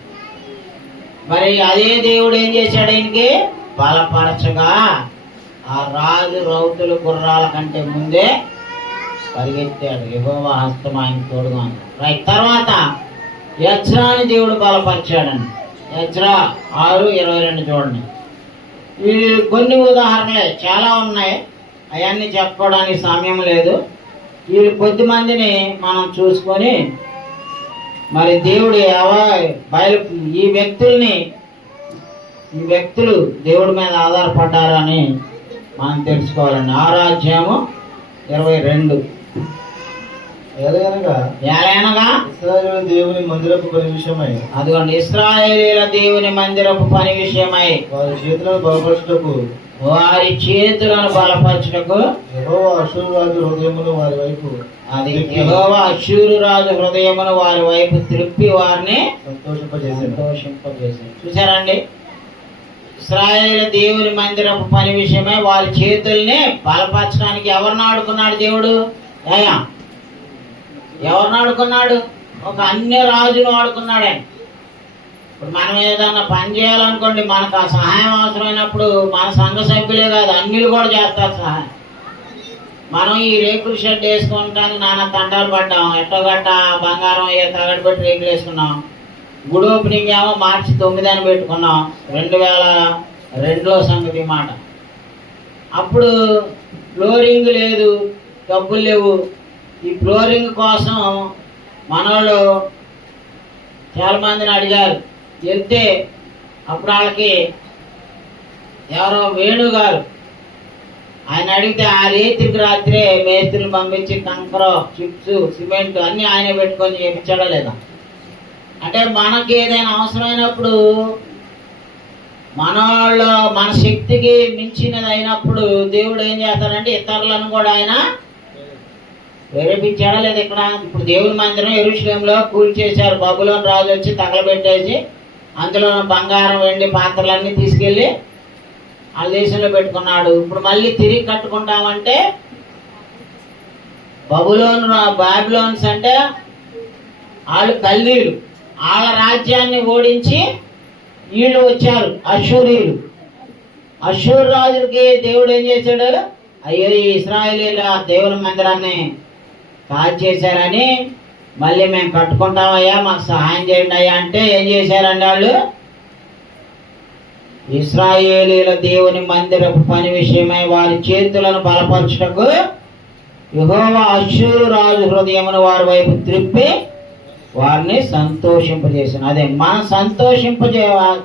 మరి అదే దేవుడు ఏం చేశాడు? ఆయనకి బలపరచగా ఆ రాజు రౌతులు గుర్రాల కంటే ముందే పరిగెత్తాడు. యెహోవా హస్తం ఆయన తోడుగా ఉంది. రైట్. తర్వాత ఎజ్రాని దేవుడు బలపరిచాడండి. ఎజ్రా 6:22 చూడండి. ఇవి కొన్ని ఉదాహరణలే, చాలా ఉన్నాయి, అవన్నీ చెప్పుకోవడానికి సమయం లేదు. వీళ్ళు కొద్ది మందిని మనం చూసుకొని మరి దేవుడు ఈ వ్యక్తులు దేవుడి మీద ఆధారపడ్డారని మనం తెలుసుకోవాలండి. 6వ అధ్యాయము 22. ఎలాగనగా ఇశ్రాయేలు దేవుని మందిరపు పని విషయమై, అదిగోండి, ఇశ్రాయేలీయుల దేవుని మందిరపు పని విషయమై వారి చేతులను బలపరచుటకు యెహోవా అష్షూరు రాజు హృదయమును వారి వైపు త్రిప్పి వారిని సంతోషింపజేశాడు. చూసారండి, ఇశ్రాయేలు దేవుని మందిరపు పని విషయమై వారి చేతుల్ని బలపరచడానికి ఎవరిని ఆడుకున్నాడు దేవుడు? ఎవరిని ఆడుకున్నాడు? ఒక అన్య రాజును ఆడుకున్నాడే. ఇప్పుడు మనం ఏదన్నా పని చేయాలనుకోండి, మనకు ఆ సహాయం అవసరమైనప్పుడు మన సంఘ సభ్యులే కాదు, అన్యులు కూడా చేస్తారు సహాయం. మనం ఈ రేకుల షెడ్ వేసుకుంటానికి నానా తంటాలు పడ్డాం, ఎట్టగట్ట బంగారం తగడు పెట్టి రేకులు వేసుకున్నాం. గుడి ఓపెనింగ్ ఏమో మార్చి 9 పెట్టుకున్నాం, 2002లో సంగతి మాట. అప్పుడు ఫ్లోరింగ్ లేదు, డబ్బులు లేవు. ఈ ఫ్లోరింగ్ కోసం మనోళ్ళు చాలా మందిని అడిగారు, వెళ్తే అప్పుడు వాళ్ళకి ఎవరో వేణు గారు ఆయన అడిగితే ఆ రాత్రే మేస్త్రిని పంపించి కంకర, చిప్స్, సిమెంట్ అన్నీ ఆయనే పెట్టుకొని చేయించాడా లేదా? అంటే మనకి ఏదైనా అవసరమైనప్పుడు మన శక్తికి మించినది అయినప్పుడు దేవుడు ఏం చేస్తాడంటే ఇతరులను కూడా ఆయన ప్రేరేపించాడా లేదా? ఇక్కడ ఇప్పుడు దేవుని మందిరం యెరూషలేములో కూల్చేశారు. బబులోను రాజు వచ్చి తగలబెట్టేసి అందులో బంగారం, వెండి పాత్రలన్నీ తీసుకెళ్ళి ఆ దేశంలో పెట్టుకున్నాడు. ఇప్పుడు మళ్ళీ తిరిగి కట్టుకుంటామంటే బాబిలోన్స్ అంటే వాళ్ళు కల్దీయులు, వాళ్ళ రాజ్యాన్ని ఓడించి వీళ్ళు వచ్చారు అష్షూరీయులు. అష్షూరు రాజులకి దేవుడు ఏం చేశాడు? అయ్యో, ఈ ఇశ్రాయేలీయుల దేవుని మందిరాన్ని కాల్చేశారని మళ్ళీ మేము కట్టుకుంటామయ్యా, మాకు సహాయం చేయండి అయ్యా అంటే ఏం చేశారండి వాళ్ళు? ఇశ్రాయేలీయుల దేవుని మందిరపు పని విషయమై వారి చేతులను బలపరచుటకు యెహోవా అష్షూరు రాజు హృదయమును వారి వైపు త్రిప్పి వారిని సంతోషింపజేసాను. అదే మనం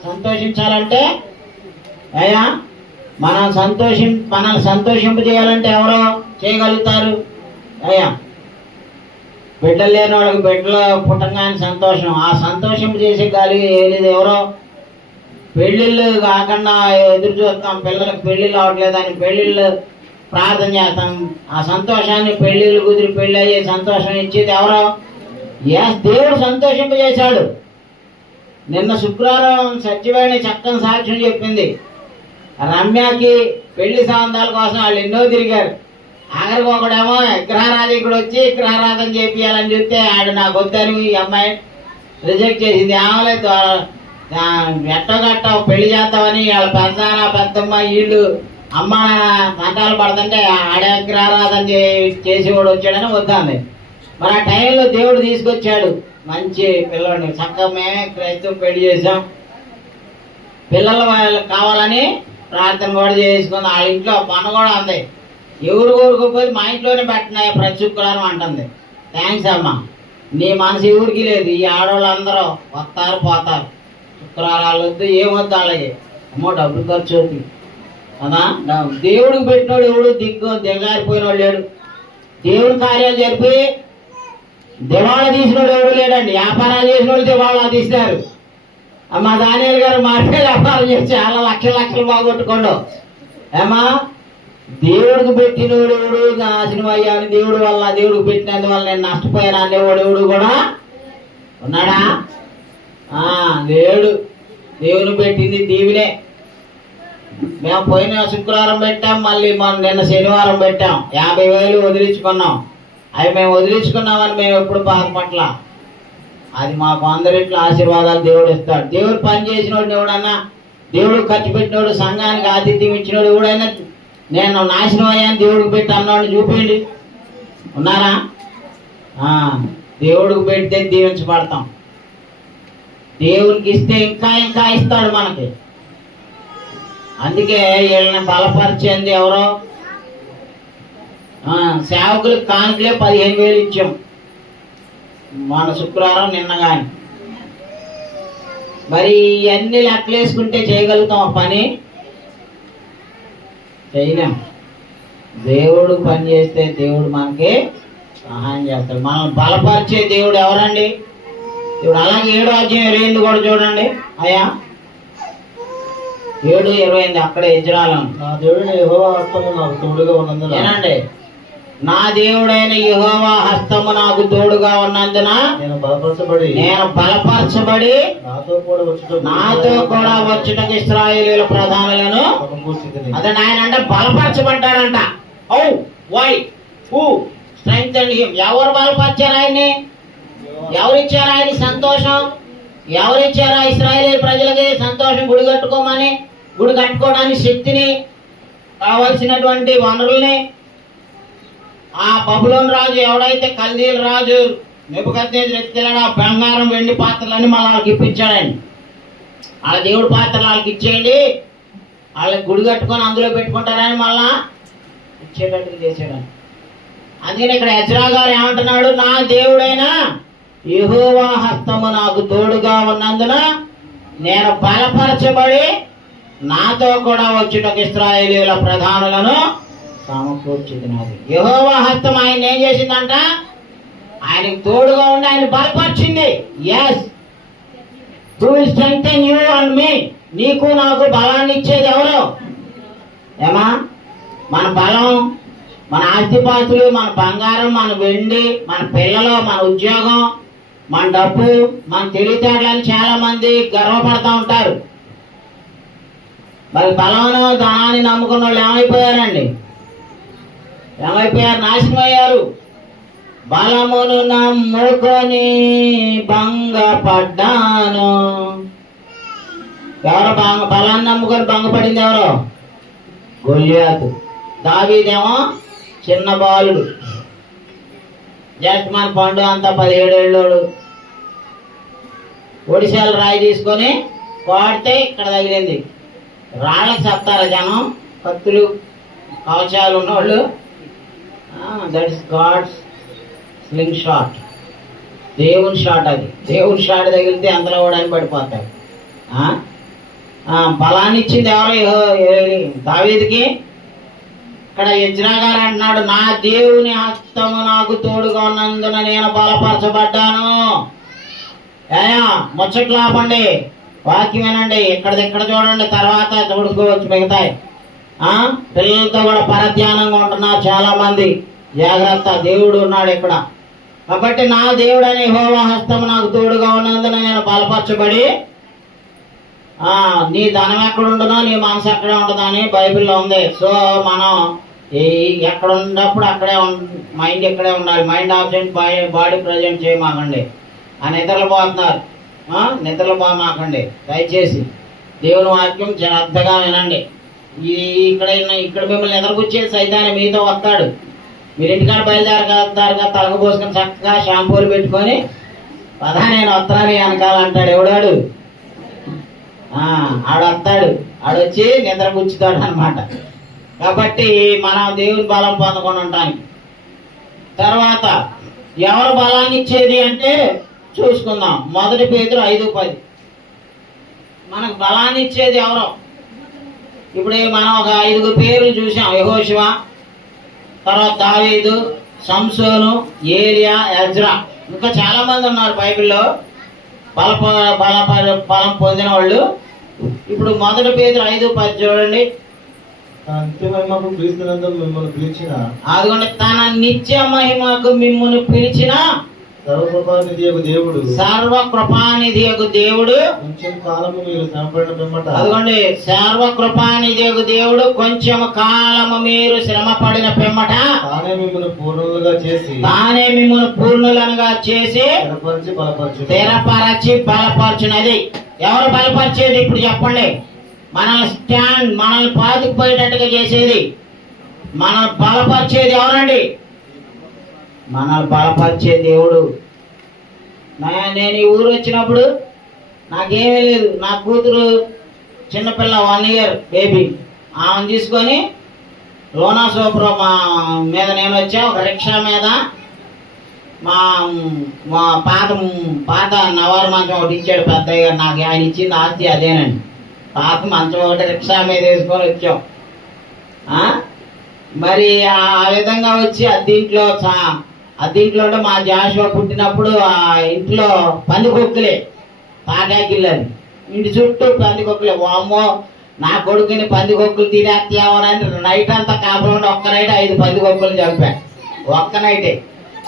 సంతోషించాలంటే అయ్యా, మనల్ని సంతోషింపజేయాలంటే ఎవరో చేయగలుగుతారు? అయ్యా, బిడ్డలు లేని వాళ్ళకి బిడ్డలు పుట్టంగానే సంతోషం, ఆ సంతోషింపజేసే కలిగేది ఎవరో? పెళ్ళిళ్ళు కాకుండా ఎదురు చూస్తాం, పిల్లలకు పెళ్ళిళ్ళు అవ్వట్లేదని పెళ్ళిళ్ళు ప్రార్థన చేస్తాం. ఆ సంతోషాన్ని పెళ్ళిళ్ళు కుదిరి పెళ్ళి అయ్యే సంతోషం ఇచ్చేది ఎవరో? దేవుడు సంతోషింపజేశాడు. నిన్న శుక్రవారం సత్యవాణి చక్కని సాక్ష్యం చెప్పింది. రమ్యకి పెళ్లి సంబంధాల కోసం వాళ్ళు ఎన్నో తిరిగారు. ఆఖరికి ఒకడేమో విగ్రహారాధికుడు వచ్చి విగ్రహారాధన చేపియాలని చెప్తే ఆడు నాకు వద్దని ఈ అమ్మాయి రిజెక్ట్ చేసింది. ఆమెలేదు ఎట్టగట్ట పెళ్లి చేస్తామని వాళ్ళ పెద్దమ్మ వీళ్ళు అమ్మ తంటాలు పడుతుంటే ఆడే విగ్రహారాధన చేసేవాడు వచ్చాడని వద్దాంది. మరి ఆ టైంలో దేవుడు తీసుకొచ్చాడు మంచి పిల్లల్ని. చక్కగా మేమే క్రైస్తవం పెళ్లి చేసాం, పిల్లలు వాళ్ళకి కావాలని ప్రార్థన కూడా చేసుకుంది. వాళ్ళ ఇంట్లో పని కూడా అంది, ఎవరు కోరుకోపోతే మా ఇంట్లోనే పెట్టినాయి ప్రతి శుక్రవారం అంటుంది. థ్యాంక్స్ అమ్మా, నీ మనసు ఎవరికి లేదు. ఈ ఆడవాళ్ళందరూ వస్తారు పోతారు, శుక్రవారాలు వద్దు ఏమొద్దు అలాగే. అమ్మో డబ్బులు ఖర్చు అవుతుంది కదా. దేవుడికి పెట్టినోడు ఎవడు దిగారిపోయినోడు లేడు. దేవుడి కార్యాలు జరిపి దివాళా తీసినోడు ఎవడు లేడండి. వ్యాపారాలు చేసిన వాళ్ళు దివాళా తీస్తారు. మా దానియాలు గారు మార్కెట్ వ్యాపారం చేసి చాలా లక్షలు బాగొట్టుకోండు. ఏమా, దేవుడికి పెట్టినోడు ఎవడు నాశనం అయ్యాను, దేవుడు వల్ల దేవుడికి పెట్టినందువల్ల నేను నష్టపోయాను అనేవాడు ఎవడు కూడా ఉన్నాడా? లేడు. దేవుని పెట్టింది దీవినే. మేము పోయిన శుక్రవారం పెట్టాం, మళ్ళీ మనం నిన్న శనివారం పెట్టాం. 50,000 వదిలించుకున్నాం. అవి మేము వదిలించుకున్నామని మేము ఎప్పుడు బాధపట్ల. అది మాకు అందరిట్లో ఆశీర్వాదాలు దేవుడు ఇస్తాడు. దేవుడు పని చేసినోడు ఎవడన్నా, దేవుడు ఖర్చు పెట్టినోడు, సంఘానికి ఆతిథ్యం ఇచ్చినోడు ఎవడైనా నేను నాశనం అయ్యాను దేవుడికి పెట్టి అన్నవాడిని చూపించండి, ఉన్నారా? దేవుడికి పెడితే దీవించబడతాం. దేవునికి ఇస్తే ఇంకా ఇంకా ఇస్తాడు మనకి. అందుకే వీళ్ళని బలపరిచేది ఎవరో, సేవకులకు కానుకలే 15,000 ఇచ్చాం మన శుక్రవారం నిన్న కానీ. మరి ఇవన్నీ లెక్కలేసుకుంటే చేయగలుగుతాం ఆ పని? చేయలేం. దేవుడు పని చేస్తే దేవుడు మనకి సహాయం చేస్తాడు. మనం బలపరిచే దేవుడు ఎవరండి? ఇప్పుడు అలాగే 7వ అధ్యాయం 28 కూడా చూడండి అయ్యా. 7:28 అక్కడే ఇజ్రాయెలు. నా దేవుడైన యెహోవా హస్తము నాకు తోడుగా ఉన్నందున ఏనండి, నా దేవుడైన యెహోవా హస్తము నాకు తోడుగా ఉన్నందున నేను బలపరచబడి నాతో కూడా వచ్చుటకు ఇశ్రాయేలీయుల ప్రధానులను అదే ఆయన అంటే బలపరచబడ్డాడంట. Oh why who strength and him. ఎవరు బలపరిచారు ఆయన్ని? ఎవరిచ్చారు ఆయన సంతోషం? ఎవరిచ్చారు ఇశ్రాయేలీయుల ప్రజలకి సంతోషం? గుడి కట్టుకోమని, గుడి కట్టుకోవడానికి శక్తిని, కావలసినటువంటి వనరుల్ని. ఆ బబులోను రాజు ఎవడైతే కల్దీల రాజు నెబుకద్నెజరు ఎత్తుకెళ్ళాడు, ఆ బంగారం వెండి పాత్రలన్నీ మళ్ళీ వాళ్ళకి ఇప్పించాడండి. వాళ్ళ దేవుడి పాత్రలు వాళ్ళకి ఇచ్చేయండి, వాళ్ళకి గుడి కట్టుకొని అందులో పెట్టుకుంటారని మళ్ళా ఇచ్చేటట్టుగా చేసాడని. అందుకని ఇక్కడ ఎజ్రా గారు ఏమంటున్నాడు? నా దేవుడైనా యెహోవా హస్తము నాకు తోడుగా ఉన్నందున నేను బలపరచబడి నాతో కూడా వచ్చుటకు ఇశ్రాయేలీయుల ప్రధానులను సమకూర్చుతున్నది. యెహోవా హస్తం ఆయన ఏం చేసిందంట? ఆయనకు తోడుగా ఉండి ఆయన బలపరిచింది. Yes, who will strengthen you and me. నీకు నాకు బలాన్ని ఇచ్చేది ఎవరు? ఏమా? మన బలం, మన ఆస్తిపాస్తులు, మన బంగారం, మన వెండి, మన పిల్లలు, మన ఉద్యోగం, మన డబ్బు, మన తెలివితేటలని చాలా మంది గర్వపడతా ఉంటారు. మరి బలమును ధనాన్ని నమ్ముకున్న వాళ్ళు ఏమైపోయారండి? నాశనం అయ్యారు. బలమును నమ్ముకొని భంగపడ్డాను. ఎవరో బలాన్ని నమ్ముకొని భంగపడింది ఎవరో? గొల్లియాతు. దావీదేమో చిన్న బాలుడు, జస్ట్ మన పండు అంతా 17 ఏళ్ళోడు. ఒడిశాల రాయి తీసుకొని కొడితే ఇక్కడ తగిలింది. రాళ్ళకి చెప్తారా జనం? కత్తులు కవచాలు ఉన్నవాళ్ళు. That is God's slingshot, దేవుని షాట్. అది దేవుని షాట్ తగిలితే అందులో కూడా అని పడిపోతాడు. బలాన్ని ఇచ్చింది ఎవరో? దావీదుకి. ఇక్కడ ఎజ్రా గారు అంటున్నాడు, నా దేవుని హస్తము నాకు తోడుగా ఉన్నందున నేను బలపరచబడ్డాను. ముచ్చట్లు ఆపండి, వాక్యం వినండి, ఇక్కడ చూడండి, తర్వాత తోడుకోవచ్చు మిగతాయి. పిల్లలతో కూడా పరధ్యానంగా ఉంటున్నారు చాలా మంది. జాగ్రత్త, దేవుడు ఉన్నాడు ఇక్కడ. కాబట్టి నా దేవుడని యెహోవా హస్తము నాకు తోడుగా ఉన్నందున నేను బలపరచబడి, నీ ధనం ఎక్కడ ఉండదో నీ మనసు ఎక్కడే ఉండదో అని బైబిల్లో ఉంది. సో మనం ఎక్కడ ఉన్నప్పుడు అక్కడే మైండ్ ఎక్కడే ఉండాలి. మైండ్ ఆబ్సెంట్, బాడీ ప్రజెంట్ చేయమాకండి. ఆ నిద్రలు పోతున్నారు, నిద్రలు పోమాకండి దయచేసి. దేవుని వాక్యం శ్రద్ధగా వినండి. ఇక్కడ మిమ్మల్ని ఎదురుకొచ్చేది సైతాన్ని మీతో వస్తాడు. మీరు ఇంటికాడ బయలుదేరగా తలకు పోసుకొని చక్కగా షాంపూలు పెట్టుకొని పదా నేను వస్తాను వెనకాల అంటాడు. ఎవడాడు? ఆడొస్తాడు, ఆడొచ్చి నిద్ర కూర్చుతాడు అనమాట. కాబట్టి మనం దేవుని బలం పొందకుండా ఉంటానికి. తర్వాత ఎవరు బలాన్ని ఇచ్చేది అంటే చూసుకుందాం. 1 పేతురు 5:10. మనకు బలాన్ని ఇచ్చేది ఎవరో? ఇప్పుడు మనం ఒక 5 పేర్లు చూసాం. యెహోషువ, తర్వాత దావీదు, సంసోను, ఏలియా, ఎజ్రా. ఇంకా చాలా మంది ఉన్నారు బైబిల్లో బలం పొందిన వాళ్ళు. ఇప్పుడు 1 పేతురు 5:10 చూడండి. మిమ్మల్ని పిలిచిన అదిగోండి, తన నిత్య మహిమకు మిమ్మును పిలిచిన సర్వకృపానిధి యొక్క దేవుడు సర్వకృపానిధి యొక్క దేవుడు కొంచెం కాలము మీరు శ్రమపడిన పిమ్మట అదిగోండి, సర్వకృపానిధి యొక్క దేవుడు కొంచెం కాలము మీరు శ్రమ పడిన పిమ్మట తానే మిమ్మల్ని పూర్ణులుగా చేసి తానే మిమ్మల్ని పూర్ణులనుగా చేసి స్థిరపరచి బలపరచునది. ఎవరు బలపరిచేది ఇప్పుడు చెప్పండి? మనల్ని పాతుకుపోయేటట్టుగా చేసేది, మనల్ని బలపరిచేది ఎవరండి? మనల్ని బలపరిచే దేవుడు. నేను ఈ ఊరు వచ్చినప్పుడు నాకేమీ లేదు, నా కూతురు చిన్నపిల్ల 1 year బేబీ, ఆమెను తీసుకొని లోనా సూపర్ మా మీద నేను వచ్చా. ఒక రిక్షా మీద మా పాత నవారు మంచం ఒకటి ఇచ్చాడు పెద్దయ్య గారు నాకు. ఆయన ఇచ్చింది ఆస్తి అదేనండి. పాత మంచం ఒకటి రిక్షా మీద వేసుకొని వచ్చాం. మరి ఆ విధంగా వచ్చి అద్దీంట్లో మా జాషువా పుట్టినప్పుడు ఆ ఇంట్లో పందికొక్కులే, తాటాకిళ్ళని ఇంటి చుట్టూ పందికొక్కులే. వామ్మో, నా కొడుకుని పందికొక్కులు తినేస్తామని నైట్ అంతా కాపురం ఒక్క నైట్ 5 పందికొక్కులు చంపా. ఒక్క నైటే.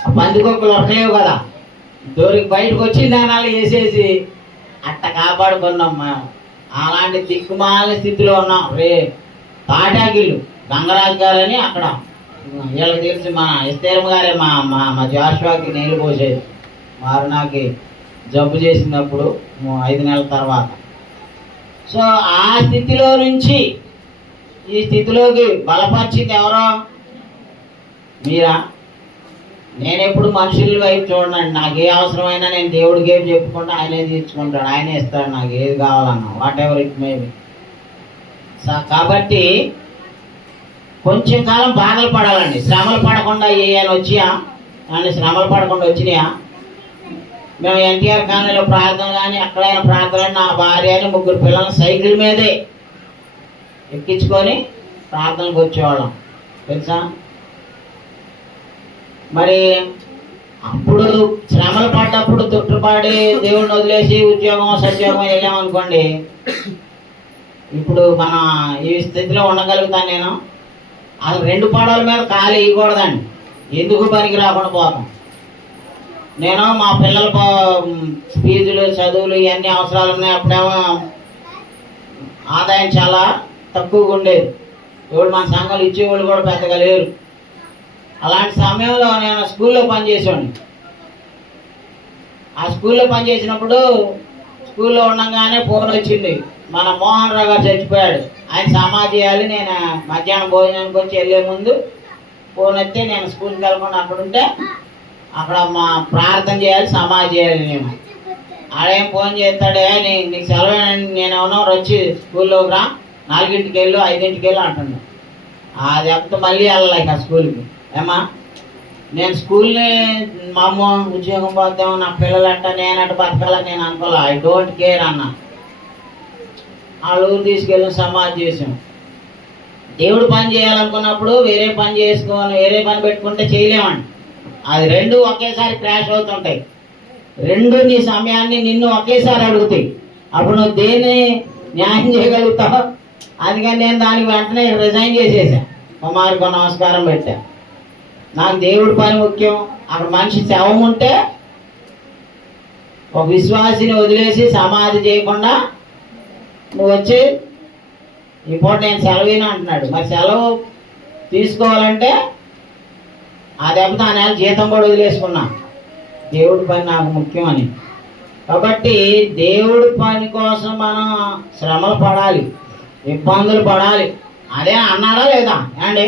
ఆ పందికొక్కులు ఒక్కలేవు కదా, దూరికి బయటకు వచ్చి దానాలు వేసేసి అట్ట కాపాడుకున్నాం మేము. అలాంటి దిక్కుమాల స్థితిలో ఉన్నాం. తాటాకిళ్ళు గంగరాజు గారని అక్కడ వీళ్ళకి తెలిసి మన ఎస్తేరమ్మ గారే మా జాషువాకి నీళ్ళు పోసేది. వారు నాకు జబ్బు చేసినప్పుడు 5 నెలల తర్వాత. సో ఆ స్థితిలో నుంచి ఈ స్థితిలోకి బలపరిచింది ఎవరో? మీరా? నేను ఎప్పుడు మనుషుల వైపు చూడండి. నాకు ఏ అవసరమైనా నేను దేవుడికి ఏం చెప్పుకుంటే ఆయనే తీర్చుకుంటాడు, ఆయనే ఇస్తాడు నాకు ఏది కావాలన్నా, what ever it may be. కాబట్టి కొంచెం కాలం బాధలు పడాలండి. శ్రమలు పడకుండా ఏమైనా వచ్చాయా? అండ్ శ్రమలు పడకుండా వచ్చినాయా? మేము ఎన్టీఆర్ కాలనీలో ప్రార్థన కానీ ఎక్కడైనా ప్రార్థన, నా భార్య అని 3 పిల్లలు సైకిల్ మీదే ఎక్కించుకొని ప్రార్థనకు వచ్చేవాళ్ళం తెలుసా. మరి అప్పుడు శ్రమలు పడ్డప్పుడు తొట్టుపాడి దేవుడిని వదిలేసి ఉద్యోగం సద్యోగం వెళ్ళామనుకోండి, ఇప్పుడు మన ఈ స్థితిలో ఉండగలుగుతాను నేను? అసలు 2 పడవల మీద కాలు వేయకూడదండి, ఎందుకు పనికి రాకుండా పోతాం. నేను మా పిల్లల ఫీజులు చదువులు ఇవన్నీ అవసరాలు ఉన్నాయి. అప్పుడేమో ఆదాయం చాలా తక్కువగా ఉండేది, ఎవరు మన సంఘాలు ఇచ్చేవాళ్ళు కూడా పెద్దగా లేరు. అలాంటి సమయంలో నేను స్కూల్లో పనిచేసేవాడిని. ఆ స్కూల్లో పనిచేసినప్పుడు స్కూల్లో ఉండగానే ఫోన్ వచ్చింది, మన మోహన్ రావు గారు చచ్చిపోయాడు, ఆయన సమాధి చేయాలి. నేను మధ్యాహ్నం భోజనానికి వచ్చి వెళ్ళే ముందు ఫోన్ వస్తే నేను స్కూల్కి వెళ్ళకుండా అక్కడ ఉంటే అక్కడ మా ప్రార్థన చేయాలి, సమాధి చేయాలి. నేను ఆడేం ఫోన్ చేస్తాడే, నీకు సెలవు, నేను ఏమన్నా వచ్చి స్కూల్లోకి రా, 4ంటికి వెళ్ళు 5ంటికి వెళ్ళు అంటున్నాను. అది చెప్తే మళ్ళీ వెళ్ళాలి ఆ స్కూల్కి. ఏమా నేను స్కూల్ని మా అమ్మ ఉద్యోగం పోద్దాము, నా పిల్లలంట నేనంట బతకాలని నేను అనుకోలే. ఐ డోంట్ కేర్ అన్న. ఆ ఊరు తీసుకెళ్ళి సమాధి చేసాం. దేవుడు పని చేయాలనుకున్నప్పుడు వేరే పని చేసుకొని వేరే పని పెట్టుకుంటే చేయలేమండి. అది 2 ఒకేసారి క్రాష్ అవుతుంటాయి. 2 నీ సమయాన్ని నిన్ను ఒకేసారి అడుగుతాయి. అప్పుడు నువ్వు దేన్ని న్యాయం చేయగలుగుతావు? అందుకని నేను దానికి వెంటనే రిజైన్ చేసేసా, కుమారుకు నమస్కారం పెట్టా. నాకు దేవుడి పని ముఖ్యం. అక్కడ మనిషి శవం ఉంటే ఒక విశ్వాసిని వదిలేసి సమాధి చేయకుండా నువ్వు వచ్చి ఈ పూట నేను సెలవునా అంటున్నాడు. మరి సెలవు తీసుకోవాలంటే ఆ దెబ్బతో ఆ నెల జీతం కూడా వదిలేసుకున్నా, దేవుడి పని నాకు ముఖ్యమని. కాబట్టి దేవుడి పని కోసం మనం శ్రమలు పడాలి, ఇబ్బందులు పడాలి. అదే అన్నాడా లేదా అండి?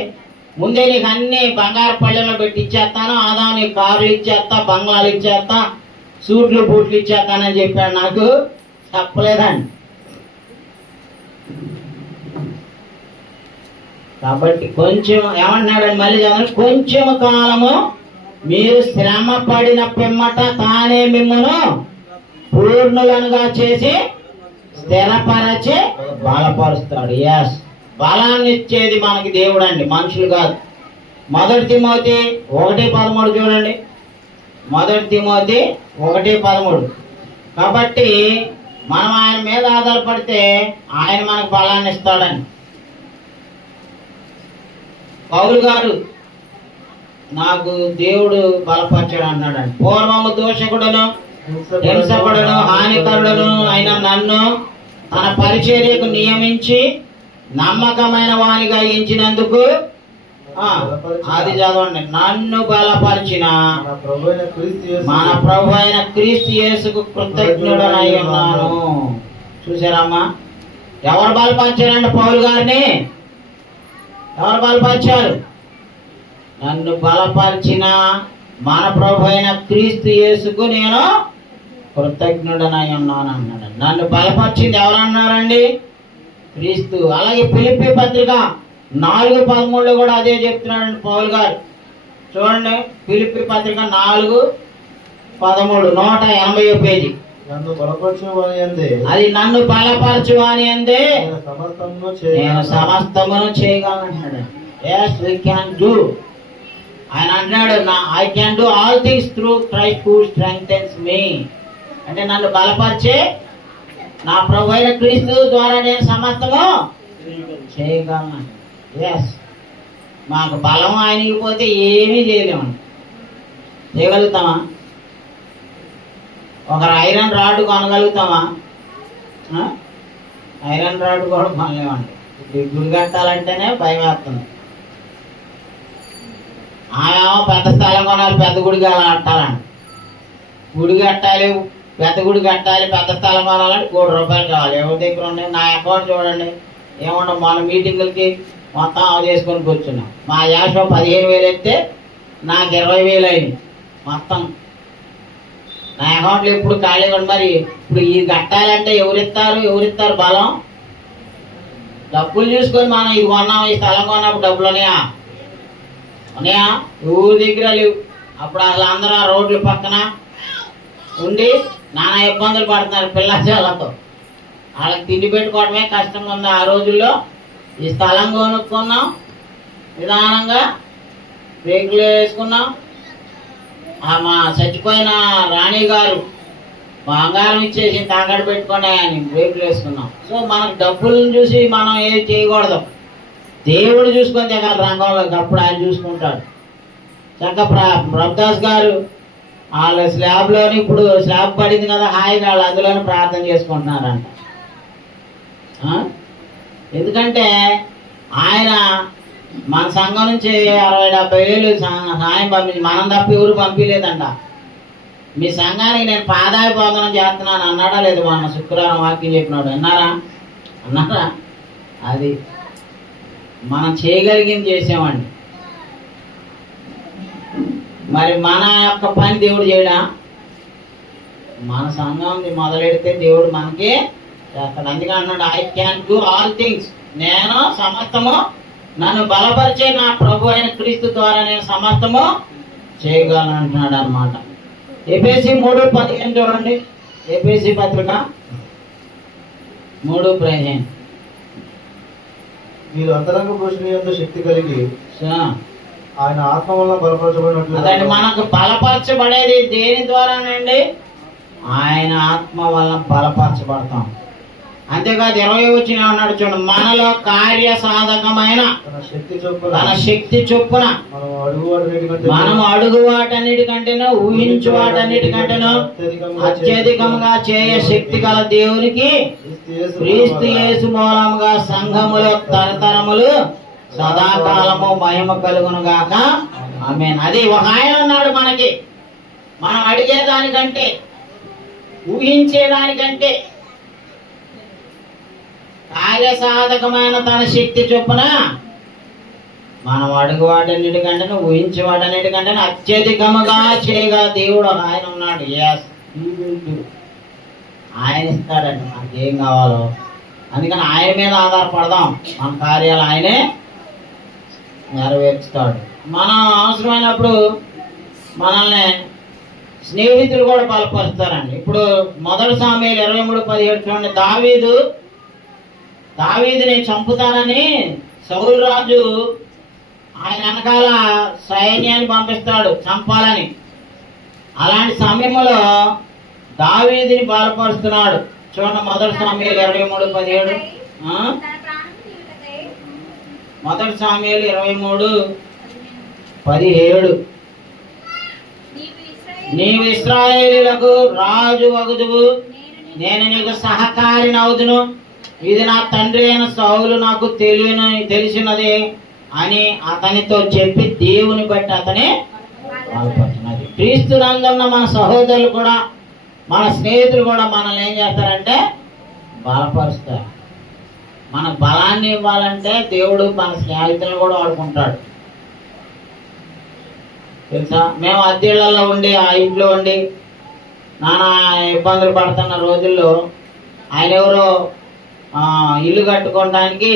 ముందే నీకు అన్ని బంగారు పళ్ళెలో పెట్టి ఇచ్చేస్తాను, ఆదా నీకు కార్లు ఇచ్చేస్తా, బంగ్లాలు ఇచ్చేస్తా, సూట్లు బూట్లు ఇచ్చేస్తానని చెప్పాడు. నాకు తప్పలేదండి. కాబట్టి కొంచెం ఏమంటున్నాడని మళ్ళీ చదవండి, కొంచెం కాలము మీరు శ్రమ పడిన పిమ్మట తానే మిమ్మను పూర్ణులనుగా చేసి స్థిరపరచి బలపరుస్తాడు. ఎస్, బలాన్ని ఇచ్చేది మనకి దేవుడు అండి, మనుషులు కాదు. 1 తిమోతి 1:13 చూడండి. 1 తిమోతి 1:13. కాబట్టి మనం ఆయన మీద ఆధారపడితే ఆయన మనకు బలాన్ని ఇస్తాడని. పౌలు గారు నాకు దేవుడు బలపరిచాడు అన్నాడండి. పూర్వము దోషకుడును హింసకుడును హానికరుడును అయిన నన్ను తన పరిచర్యకు నియమించి నమ్మకమైన వానిగా ఎంచినందుకు అది చదవండి. నన్ను బలపరిచిన మన ప్రభు అయిన క్రీస్తు యేసుకు కృతజ్ఞుడనై ఉన్నాను. చూసారమ్మా, ఎవరు బలపరిచారండి పౌలు గారిని? ఎవరు బలపరిచారు? నన్ను బలపరిచిన మన ప్రభు అయిన క్రీస్తు యేసుకు నేను కృతజ్ఞుడనై ఉన్నాను అన్నాడు. నన్ను బలపరిచింది ఎవరన్నారండి? క్రీస్తు. అలాగే ఫిలిప్పీ పత్రిక 4:13 కూడా అదే చెప్తున్నాడండి పౌలు గారు. చూడండి, ఫిలిప్పీ పత్రిక 4:13 180వ పేజీ. నన్ను బలపరచువాని అందే, అది నన్ను బలపరచువాని అందే నేను సమస్తమును చేయగలను. yes we can do. ఆయన అంటున్నాడు, I can do all things through Christ who strengthens me. అంటే నన్ను బలపరిచే నా ప్రభు అయిన క్రీస్తు ద్వారా నేను సమస్తము చేయగలను. ఎస్, మాకు బలం ఆయనకి పోతే ఏమీ చేయలేమండి. చేయగలుగుతామా? ఒకరు ఐరన్ రాడ్ కొనగలుగుతామా? ఐరన్ రాడ్ కూడా కొనలేమండి. ఇప్పుడు గుడి కట్టాలంటేనే భయం వేస్తుంది. ఆమె పెద్ద స్థలం కొనాలి, పెద్ద గుడి కట్టాలండి. గుడి కట్టాలి, పెద్ద గుడి కట్టాలి, పెద్ద స్థలం కొనాలంటే ₹1 కావాలి. ఎవరి దగ్గర ఉన్నాయి? నా అకౌంట్ చూడండి, ఏమన్నా మన మీటింగులకి మొత్తం చేసుకొని కూర్చున్నాం. మా యాషో 15,000 ఎత్తే నాకు 20,000 అయింది మొత్తం. నా అకౌంట్లో ఎప్పుడు ఖాళీగా ఉంది. మరి ఇప్పుడు ఇది కట్టాలంటే ఎవరిస్తారు బలం? డబ్బులు చూసుకొని మనం ఇది కొన్నాం, ఈ స్థలం కొన్నప్పుడు డబ్బులు ఉన్నాయా? ఊరి దగ్గర లేవు. అప్పుడు అసలు అందరూ ఆ రోడ్ల పక్కన ఉండి నానా ఇబ్బందులు పడుతున్నారు పిల్లలతో. వాళ్ళకి తిండి పెట్టుకోవడమే కష్టంగా ఉంది. ఆ రోజుల్లో ఈ స్థలం కొనుక్కున్నాం, నిదానంగా రేకులు వేసుకున్నాం. మా చచ్చిపోయిన రాణి గారు బంగారం ఇచ్చేసి తాకట్టు పెట్టుకునే అని రేకులు వేసుకున్నాం. సో మనకు డబ్బులను చూసి మనం ఏది చేయకూడదు. దేవుడు చూసుకొని దగ్గర రంగంలోకి అప్పుడు ఆయన చూసుకుంటాడు. చక్క ప్రభుదాస్ గారు వాళ్ళ స్లాబ్లోని ఇప్పుడు స్లాబ్ పడింది కదా, హాయిగా వాళ్ళు అందులోనే ప్రార్థన చేసుకుంటున్నారంట. ఎందుకంటే ఆయన మన సంఘం నుంచి 60-70 సాయం పంపించి, మనం తప్ప ఎవరు పంపించలేదంట. మీ సంఘానికి నేను పాదాయ భోజనం చేస్తున్నాను అన్నాడా లేదు? మన శుక్రవారం వాక్యం చెప్పినాడు, అన్నారా? అది మనం చేయగలిగింది చేసామండి. మరి మన యొక్క పని దేవుడు చేయడా? మన సంఘం మొదలెడితే దేవుడు మనకి చేస్తాడు. అందుకే అన్నాడు, I can do all things, నేను సమస్తము నన్ను బలపరిచే నా ప్రభు అయిన క్రీస్తు ద్వారా నేను సమస్తము చేయగలను అంటున్నాడు అనమాట. ఎఫెసీ 3:15 చూడండి. ఎఫెసీ పత్రిక 3:15. మీరు అంతరంగ పురుషుని యందు శక్తి కలిగి ఆయన ఆత్మ వల్ల బలపరచబడినట్లు. అదండి, మనకు బలపరచబడేది దేని ద్వారానండి? ఆయన ఆత్మ వల్ల బలపరచబడతాం. అంతేకాదు 20 వచ్చిన అన్నాడు చూడండి, మనలో కార్య సాధకమైన తన శక్తి చొప్పున మనం అడుగు వాటన్నిటికంటేనూ ఊహించు వాటన్నిటికంటేనూ అత్యధికంగా చేయ శక్తి గల దేవునికి క్రీస్తు యేసు మూలముగా సంఘములో తరతరములు సదాకాలము మహిమ కలుగును గాక ఆమేన్. అది ఒక ఆయన అన్నాడు, మనకి మనం అడిగేదానికంటే ఊహించేదానికంటే కార్యసాధకమైన తన శక్తి చొప్పున మనం అడుగు వాటన్నిటికంటే ఊహించే వాటన్నిటికంటే అత్యధికముగా చేయగా దేవుడు ఆయన ఉన్నాడు. ఎస్, ఆయన ఇస్తాడండి మనకి ఏం కావాలో. అందుకని ఆయన మీద ఆధారపడదాం, మన కార్యాలు ఆయనే నెరవేర్చుతాడు. మనం అవసరమైనప్పుడు మనల్ని స్నేహితులు కూడా బలపరుస్తారండి. ఇప్పుడు 1 సాముయేలు 23:17 చూడండి. దావీదుని చంపుతానని సౌలు రాజు ఆయన వెనకాల సైన్యాన్ని పంపిస్తాడు చంపాలని. అలాంటి సమయంలో దావీదుని బలపరుస్తున్నాడు. చూడండి 1 సాముయేలు 23:17. 1 సాముయేలు 17 నీవు ఇశ్రాయేలీయులకు రాజు వగుదువు, నేను నీకు సహకారినవుదును, ఇది నా తండ్రి అయిన సౌలు నాకు తెలిసినది అని అతనితో చెప్పి దేవుని బట్టి అతని బలపడుతున్నది. క్రీస్తునందున్న మన సహోదరులు కూడా, మన స్నేహితులు కూడా మనల్ని ఏం చేస్తారంటే బలపరుస్తారు. మనకు బలాన్ని ఇవ్వాలంటే దేవుడు మన స్నేహితులను కూడా వాడుకుంటాడు. తెలుసా, మేము అద్దెళ్లలో ఉండి ఆ ఇంట్లో ఉండి నానా ఇబ్బందులు పడుతున్న రోజుల్లో ఆయన ఎవరో ఇల్లు కట్టుకోవడానికి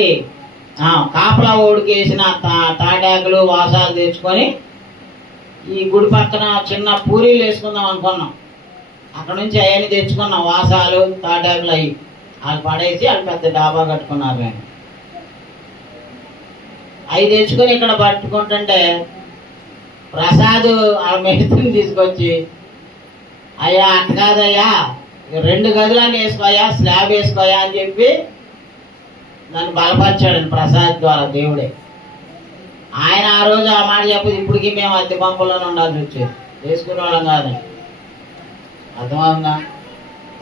కాపలా ఓడికి వేసిన తాటాకులు వాసాలు తెచ్చుకొని ఈ గుడి పక్కన చిన్న పూరీలు వేసుకుందాం అనుకున్నాం. అక్కడ నుంచి అవన్నీ తెచ్చుకున్నాం, వాసాలు తాటాకులు అవి వాళ్ళు పడేసి వాళ్ళు పెద్ద డాబా కట్టుకున్నారు. నేను అవి తెచ్చుకొని ఇక్కడ పట్టుకుంటుంటే ప్రసాద్ ఆ మేస్త్రిని తీసుకొచ్చి, అయ్యా అట్ట కాదయ్యా 2 గదులని వేసుకోయా, స్లాబ్ వేసుకోయా అని చెప్పి నన్ను బలపరిచాడండి ప్రసాద్ ద్వారా దేవుడే. ఆయన ఆ రోజు ఆ మాట చెప్పదు, ఇప్పటికీ మేము అద్దె పంపుల్లోనే ఉండాల్సి వచ్చేది, వేసుకునే వాళ్ళం కాదండి. అర్థమవుతుందా?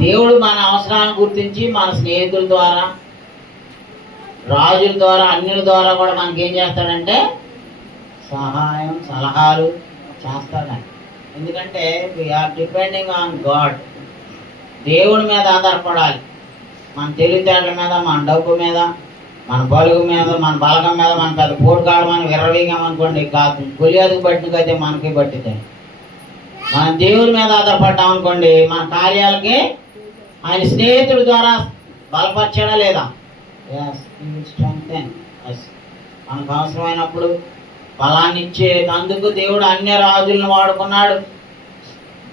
దేవుడు మన అవసరాలను గుర్తించి మన స్నేహితుల ద్వారా, రాజుల ద్వారా, అన్యుల ద్వారా కూడా మనకి ఏం చేస్తాడంటే సహాయం సలహాలు చేస్తాడండి. ఎందుకంటే వీఆర్ డిపెండింగ్ ఆన్ గాడ్. దేవుడి మీద ఆధారపడాలి. మన తెలివితేటల మీద, మన డబ్బు మీద, మన బలుగు మీద, మన బలగం మీద మన పెద్ద పోటు కాడమని విర్రవీగామనుకోండి, కాదు గొలియాదుకు పట్టినకైతే మనకి పట్టిద్దాం. మనం దేవుడి మీద ఆధారపడ్డాం అనుకోండి, మన కార్యాలకి ఆయన స్నేహితుల ద్వారా బలపరచాడా లేదా? మనకు అవసరమైనప్పుడు బలాన్ని ఇచ్చేందుకు దేవుడు అన్య రాజులను వాడుకున్నాడు.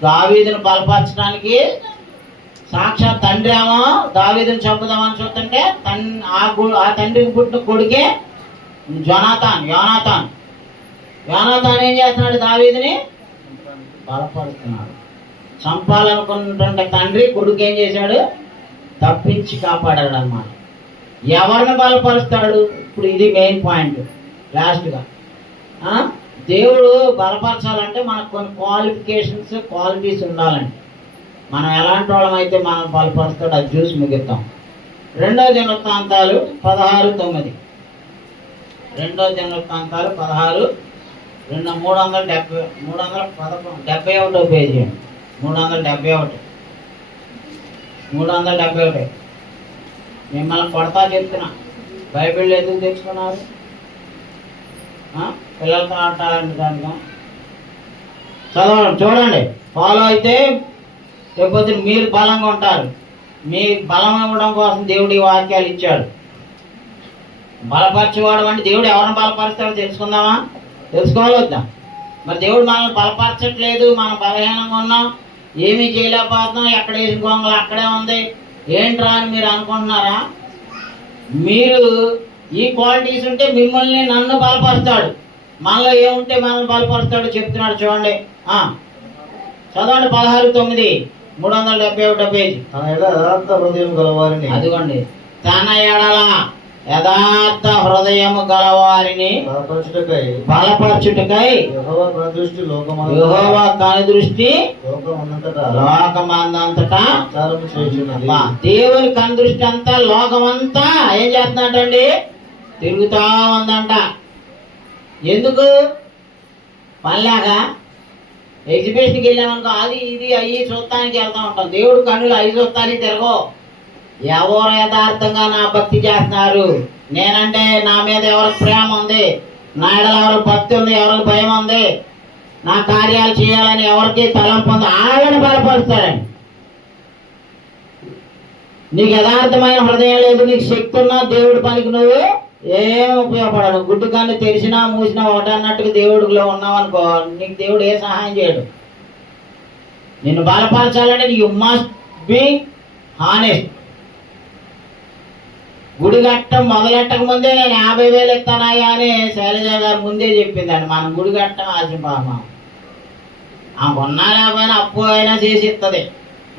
దావీదును బలపరచడానికి సాక్షాత్ తండ్రి ఏమో దావీదును చంపుదామని చూస్తుంటే ఆ తండ్రికి పుట్టిన కొడుకే యోనాతాన్ ఏం చేస్తున్నాడు? దావీదుని బలపడుతున్నాడు. చంపాలనుకుంటుంటే తండ్రి కొడుకు ఏం చేశాడు? తప్పించి కాపాడాడు అన్నమాట. ఎవరిని బలపరుస్తాడు? ఇప్పుడు ఇది మెయిన్ పాయింట్. లాస్ట్గా దేవుడు బలపరచాలంటే మనకు కొన్ని క్వాలిటీస్ ఉండాలండి. మనం ఎలాంటి వాళ్ళం అయితే మనం బలపరుస్తాడు అది చూసి ముగిద్దాం. 2వ దినవృత్తాంతాలు 16:9. 2వ దినవృత్తాంతాలు 16 371 పేజీ. 371 మిమ్మల్ని కొడతా చెప్తున్నా. బైబిల్ ఎందుకు తెచ్చుకున్నారు? పిల్లలతో ఆటాలండి దానిగా చదవండి, చూడండి, ఫాలో అయితే లేకపోతే మీరు బలంగా ఉంటారు. మీ బలం ఇవ్వడం కోసం దేవుడు ఈ వాక్యాలు ఇచ్చాడు. బలపరచేవాడు అంటే దేవుడు ఎవరిని బలపరుస్తాడో తెలుసుకోవాలి వద్దా? మరి దేవుడు మనల్ని బలపరచట్లేదు, మనం బలహీనంగా ఉన్నాం, ఏమీ చేయలేకపోతున్నాం, ఎక్కడ వేసిన గొంగలు అక్కడే ఉంది, ఏంట్రా అని మీరు అనుకుంటున్నారా? మీరు ఈ క్వాలిటీస్ ఉంటే మిమ్మల్ని నన్ను బలపరుస్తాడు. మనలో ఏముంటే మనల్ని బలపరుస్తాడు చెప్తున్నాడు. చూడండి, చదవండి 16:9, 371 పేజీ. తన యథార్థ హృదయం గలవారిని, అదిగోండి, తన ఎడల యథార్థ హృదయము గలవారిని బలపరచుటకై యెహోవా కనుదృష్టి లోకమందంతటా దేవుని కనుదృష్టి అంతా లోకమంతా ఏం చేస్తుందంటండి? తిరుగుతా ఉందంట. ఎందుకు? పనిలాగా ఎగ్జిబిషన్కి వెళ్ళామనుకో, అది ఇది అయ్యి చూస్తానికి వెళ్తా ఉంటాం. దేవుడు కన్నులు అవి చూస్తానికి తిరగో. ఎవరు యథార్థంగా నా భక్తి చేస్తున్నారు, నేనంటే నా మీద ఎవరికి ప్రేమ ఉంది, నా ఎడల ఎవరికి భక్తి ఉంది, ఎవరికి భయం ఉంది, నా కార్యాలు చేయాలని ఎవరికి తలంపు ఉంది, ఆయన బలపరుస్తాడండి. నీకు యథార్థమైన హృదయం లేదు, నీకు శక్తి ఉన్నా దేవుడి పనికి నువ్వు ఏం ఉపయోగపడదు. గుడ్డు కన్ను తెరిచినా మూసినా ఒకటి అన్నట్టుగా దేవుడిలో ఉన్నావు అనుకో, నీకు దేవుడు ఏ సహాయం చేయడు. నిన్ను బలపరచాలంటే యు మస్ట్ బి హానెస్ట్. గుడి కట్ట మొదలెట్టక ముందే నేను 50,000 ఇస్తానయ్యా అని శైలజ గారు ముందే చెప్పిందండి. మనం గుడి కట్టం ఆశింపామా, ఆ కొన్నా లేకపోయినా అప్పు అయినా చేసి ఇస్తుంది.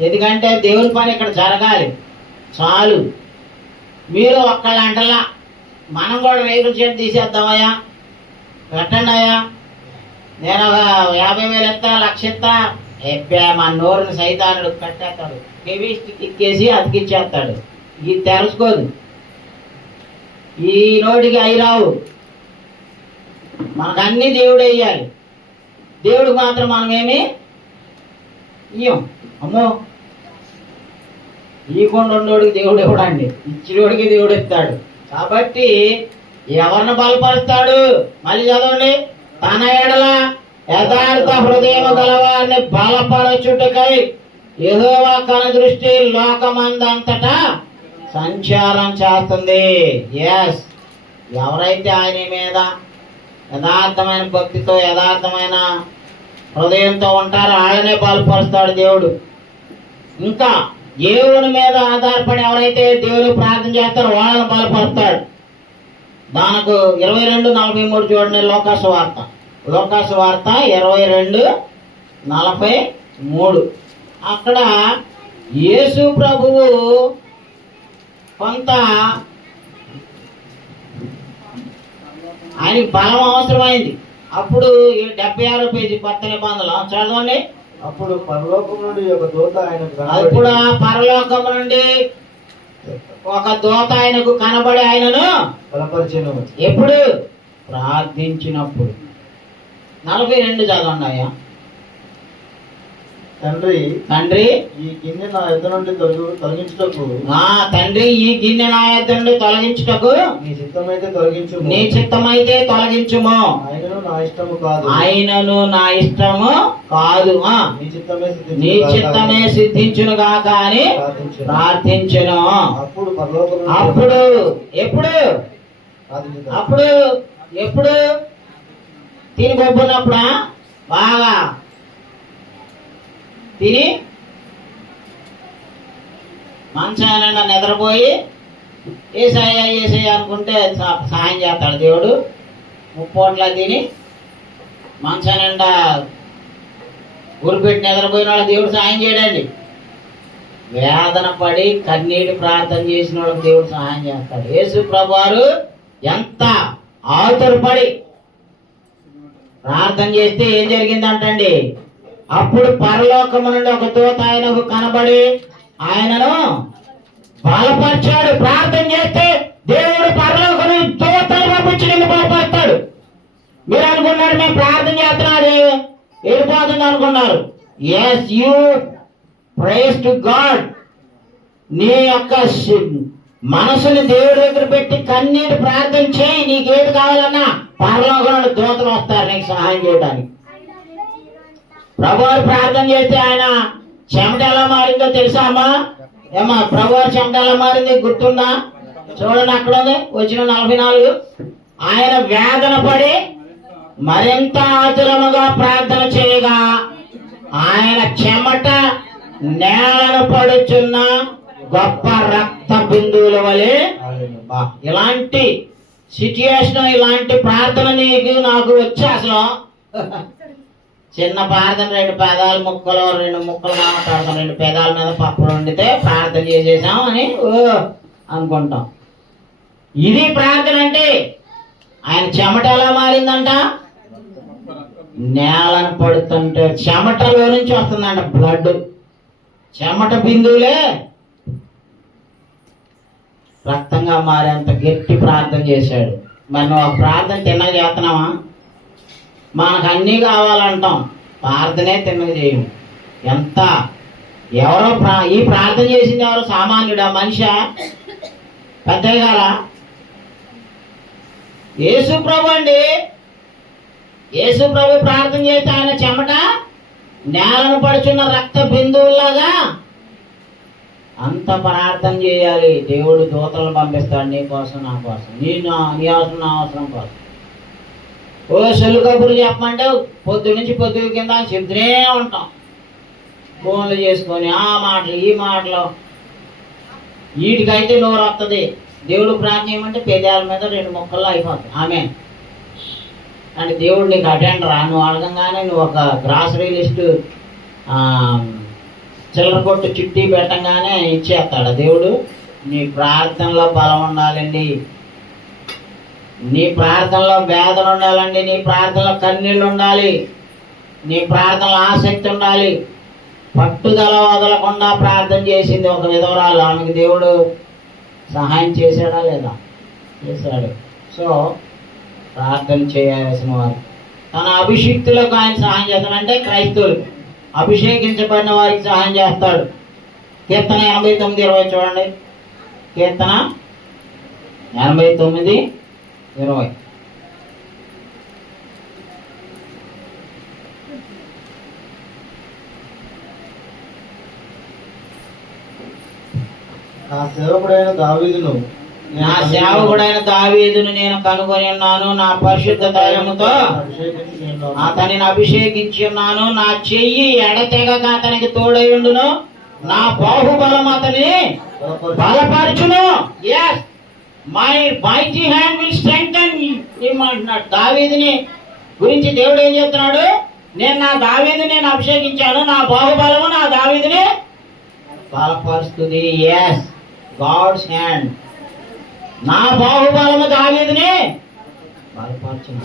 ఎందుకంటే దేవుని పని ఇక్కడ జరగాలి చాలు. మీరు ఒక్కళ్ళంటలా మనం కూడా రేకుల చెట్టు తీసేద్దామయ్యా, పెట్టండి అయ్యా, నేను ఒక 50,000 ఇస్తా, 1,00,000 ఇస్తా, మా నోరుని సైతానుడు కట్టేస్తాడు, కెమిస్ట్రీకి ఎక్కేసి అతికిచ్చేస్తాడు. ఇది తెలుసుకోదు, ఈ నోటికి అయి రావు. మనకన్నీ దేవుడు వేయాలి. దేవుడికి మాత్రం మనమేమి ఇయ్యం. అమ్మో, ఈకుండా ఉన్నోడికి దేవుడు ఇవ్వడండి, ఇచ్చినోడికి దేవుడు ఇస్తాడు. కాబట్టి ఎవరిని బలపరుస్తాడు? మళ్ళీ చదవండి. తన ఎడల యథార్థ హృదయం గలవారిని బలపరచుటకై యెహోవా కనుదృష్టి లోకమందంతటా సంచారం చేస్తుంది. ఎస్, ఎవరైతే ఆయన మీద యథార్థమైన భక్తితో యథార్థమైన హృదయంతో ఉంటారో ఆయనే బలపరుస్తాడు దేవుడు. ఇంకా దేవుని మీద ఆధారపడి ఎవరైతే దేవుని ప్రార్థన చేస్తారో వాళ్ళని బలపరుస్తాడు. దానికి 22:43 చూడండి. లోకాసు వార్త 22:43. అక్కడ యేసు ప్రభువు కొంత ఆయనకి బలం అవసరమైంది. అప్పుడు 76వ పేజీ కొత్త నిబంధనలు చదవండి. అప్పుడు పరలోకం నుండి ఒక దూత ఆయనకు అప్పుడు ఆ పరలోకం నుండి ఒక దూత ఆయనకు కనబడి ఆయనను బలపరిచెను. ఎప్పుడు? ప్రార్థించినప్పుడు. 42 చదవండి అయ్యా. తండ్రి తండ్రి ఈ గిన్నె నా యొద్ద నుండి తొలగించుటకు తండ్రి ఈ గిన్నె నా యొద్ద నుండి తొలగించుటకు నీ చిత్తమైతే తొలగించుము. నీ చిత్తమైతే తొలగించుము. ఆయనను నా ఇష్టము కాదు, ఆయనను నా ఇష్టము కాదు, నీ చిత్తమే సిద్ధించును గాక అని ప్రార్థించును. అప్పుడు పరలోకం నుండి అప్పుడు ఎప్పుడు? ప్రార్థించుట. అప్పుడు ఎప్పుడు? తిని గొప్పనప్పుడా? బాగా తిని మంచానండా నిద్రపోయి ఏసయ్య అనుకుంటే సహాయం చేస్తాడు దేవుడు. 3 పూట్ల తిని మంచానండా ఊరిపెట్టి నిద్రపోయిన వాళ్ళకి దేవుడు సహాయం చేయడండి. వేదన పడి కన్నీటి ప్రార్థన చేసిన వాళ్ళకి దేవుడు సహాయం చేస్తాడు. యేసు ప్రభువారు ఎంత ఆతురపడి ప్రార్థన చేస్తే ఏం జరిగిందంటండి? అప్పుడు పరలోకము నుండి ఒక దూత ఆయనకు కనబడి ఆయనను బలపరిచాడు. ప్రార్థన చేస్తే దేవుడు పరలోకము దూతను పంపించి నిన్ను బలపరుస్తాడు. మీరు అనుకున్నారు మేము ప్రార్థన చేస్తున్నది వెళ్ళిపోతుంది అనుకున్నారు. Yes, you pray to God. నీ యొక్క మనసుని దేవుడి దగ్గర పెట్టి కన్నీటి ప్రార్థన చేయి. నీకేది కావాలన్నా పరలోకం నుండి దూతలు వస్తారు నీకు సహాయం చేయడానికి. ప్రభువారు ప్రార్థన చేస్తే ఆయన చెమట ఎలా మారిందో తెలుసా అమ్మా? ఏమా ప్రభువారు చెమట ఎలా మారింది గుర్తుందా? చూడండి, అక్కడ ఉంది వచ్చిన 44. ఆయన వేదన పడి మరింత ఆతురముగా ప్రార్థన చేయగా ఆయన చెమట నేలను పడుచున్న గొప్ప రక్త బిందువుల వలె. ఇలాంటి సిచ్యుయేషన్, ఇలాంటి ప్రార్థన నీకు నాకు వచ్చి అసలు చిన్న ప్రార్థన 2 పెదాల ముక్కలు 2 ముక్కలు మాట్లాడతాం, 2 పెదాల మీద పప్పులు వండితే ప్రార్థన చేసేసాం అని అనుకుంటాం. ఇది ప్రార్థన అంటే. ఆయన చెమట ఎలా మారిందంట? నేలను పడుతుంటే చెమటలో నుంచి వస్తుందంట బ్లడ్. చెమట బిందువులే రక్తంగా మారేంత గట్టి ప్రార్థన చేశాడు. మరి నువ్వు ఆ ప్రార్థన తిన్నగా చేస్తున్నావా? మనకు అన్నీ కావాలంటాం, ప్రార్థనే తిన్నగా చేయము. ఎంత ఎవరో ఈ ప్రార్థన చేసింది ఎవరో సామాన్యుడా? మనిషా? పెద్దయ్య గారా? యేసు ప్రభు అండి. యేసు ప్రభు ప్రార్థన చేస్తే ఆయన చెమట నేలను పడుచున్న రక్త బిందువులాగా అంత ప్రార్థన చేయాలి. దేవుడు దూతలను పంపిస్తాడు నీ కోసం, నా కోసం, నీ అవసరం, నా అవసరం కోసం. ఓ సొల్లు కబుర్లు చెప్పమంటే పొద్దు నుంచి పొద్దు కింద చెప్తూనే ఉంటాం, ఫోన్లు చేసుకొని ఆ మాటలు ఈ మాటలు. వీటికైతే నోరు వస్తుంది. దేవుడు ప్రార్థన చేయమంటే పెదాల మీద 2 ముక్కల్లో అయిపోతుంది. ఆమె అంటే దేవుడు నీకు అటెండ్ రా, నువ్వు అడగంగానే నువ్వు ఒక గ్రాసరీ లిస్టు చిల్లర కొట్టు చిట్టి పెట్టంగానే ఇచ్చేస్తాడు దేవుడు. నీ ప్రార్థనలో బలం ఉండాలండి. నీ ప్రార్థనలో వేదన ఉండాలండి, నీ ప్రార్థనలో కన్నీళ్ళు ఉండాలి, నీ ప్రార్థనలో ఆసక్తి ఉండాలి. పట్టుదల వదలకుండా ప్రార్థన చేసింది ఒక విధవరాలు. ఆమెకు దేవుడు సహాయం చేశాడా లేదా? చేశాడు. సో ప్రార్థన చేయాల్సిన వారు తన అభిషిక్తులకు ఆయన సహాయం చేస్తాడు. అంటే క్రైస్తవులకు, అభిషేకించబడిన వారికి సహాయం చేస్తాడు. కీర్తన 89:20 చూడండి. కీర్తన 89:20. నా సేవకుడైన దావీదును నేను కనుగొని ఉన్నాను, నా పరిశుద్ధ తైలముతో అతనిని అభిషేకించి ఉన్నాను, నా చెయ్యి ఎడతెగక అతనికి తోడై ఉండును, నా బాహుబలం అతని బలపరచును. yes my mighty hand will strengthen him అంటున్నాడు. దావీదుని గురించి దేవుడు ఏం చెప్తున్నాడు? నేను నా దావీదుని నేను అభిషేకించాను, నా బాహుబలము నా దావీదుని బలపరుస్తుంది. yes God's hand, నా బాహుబలము దావీదుని బలపరచును.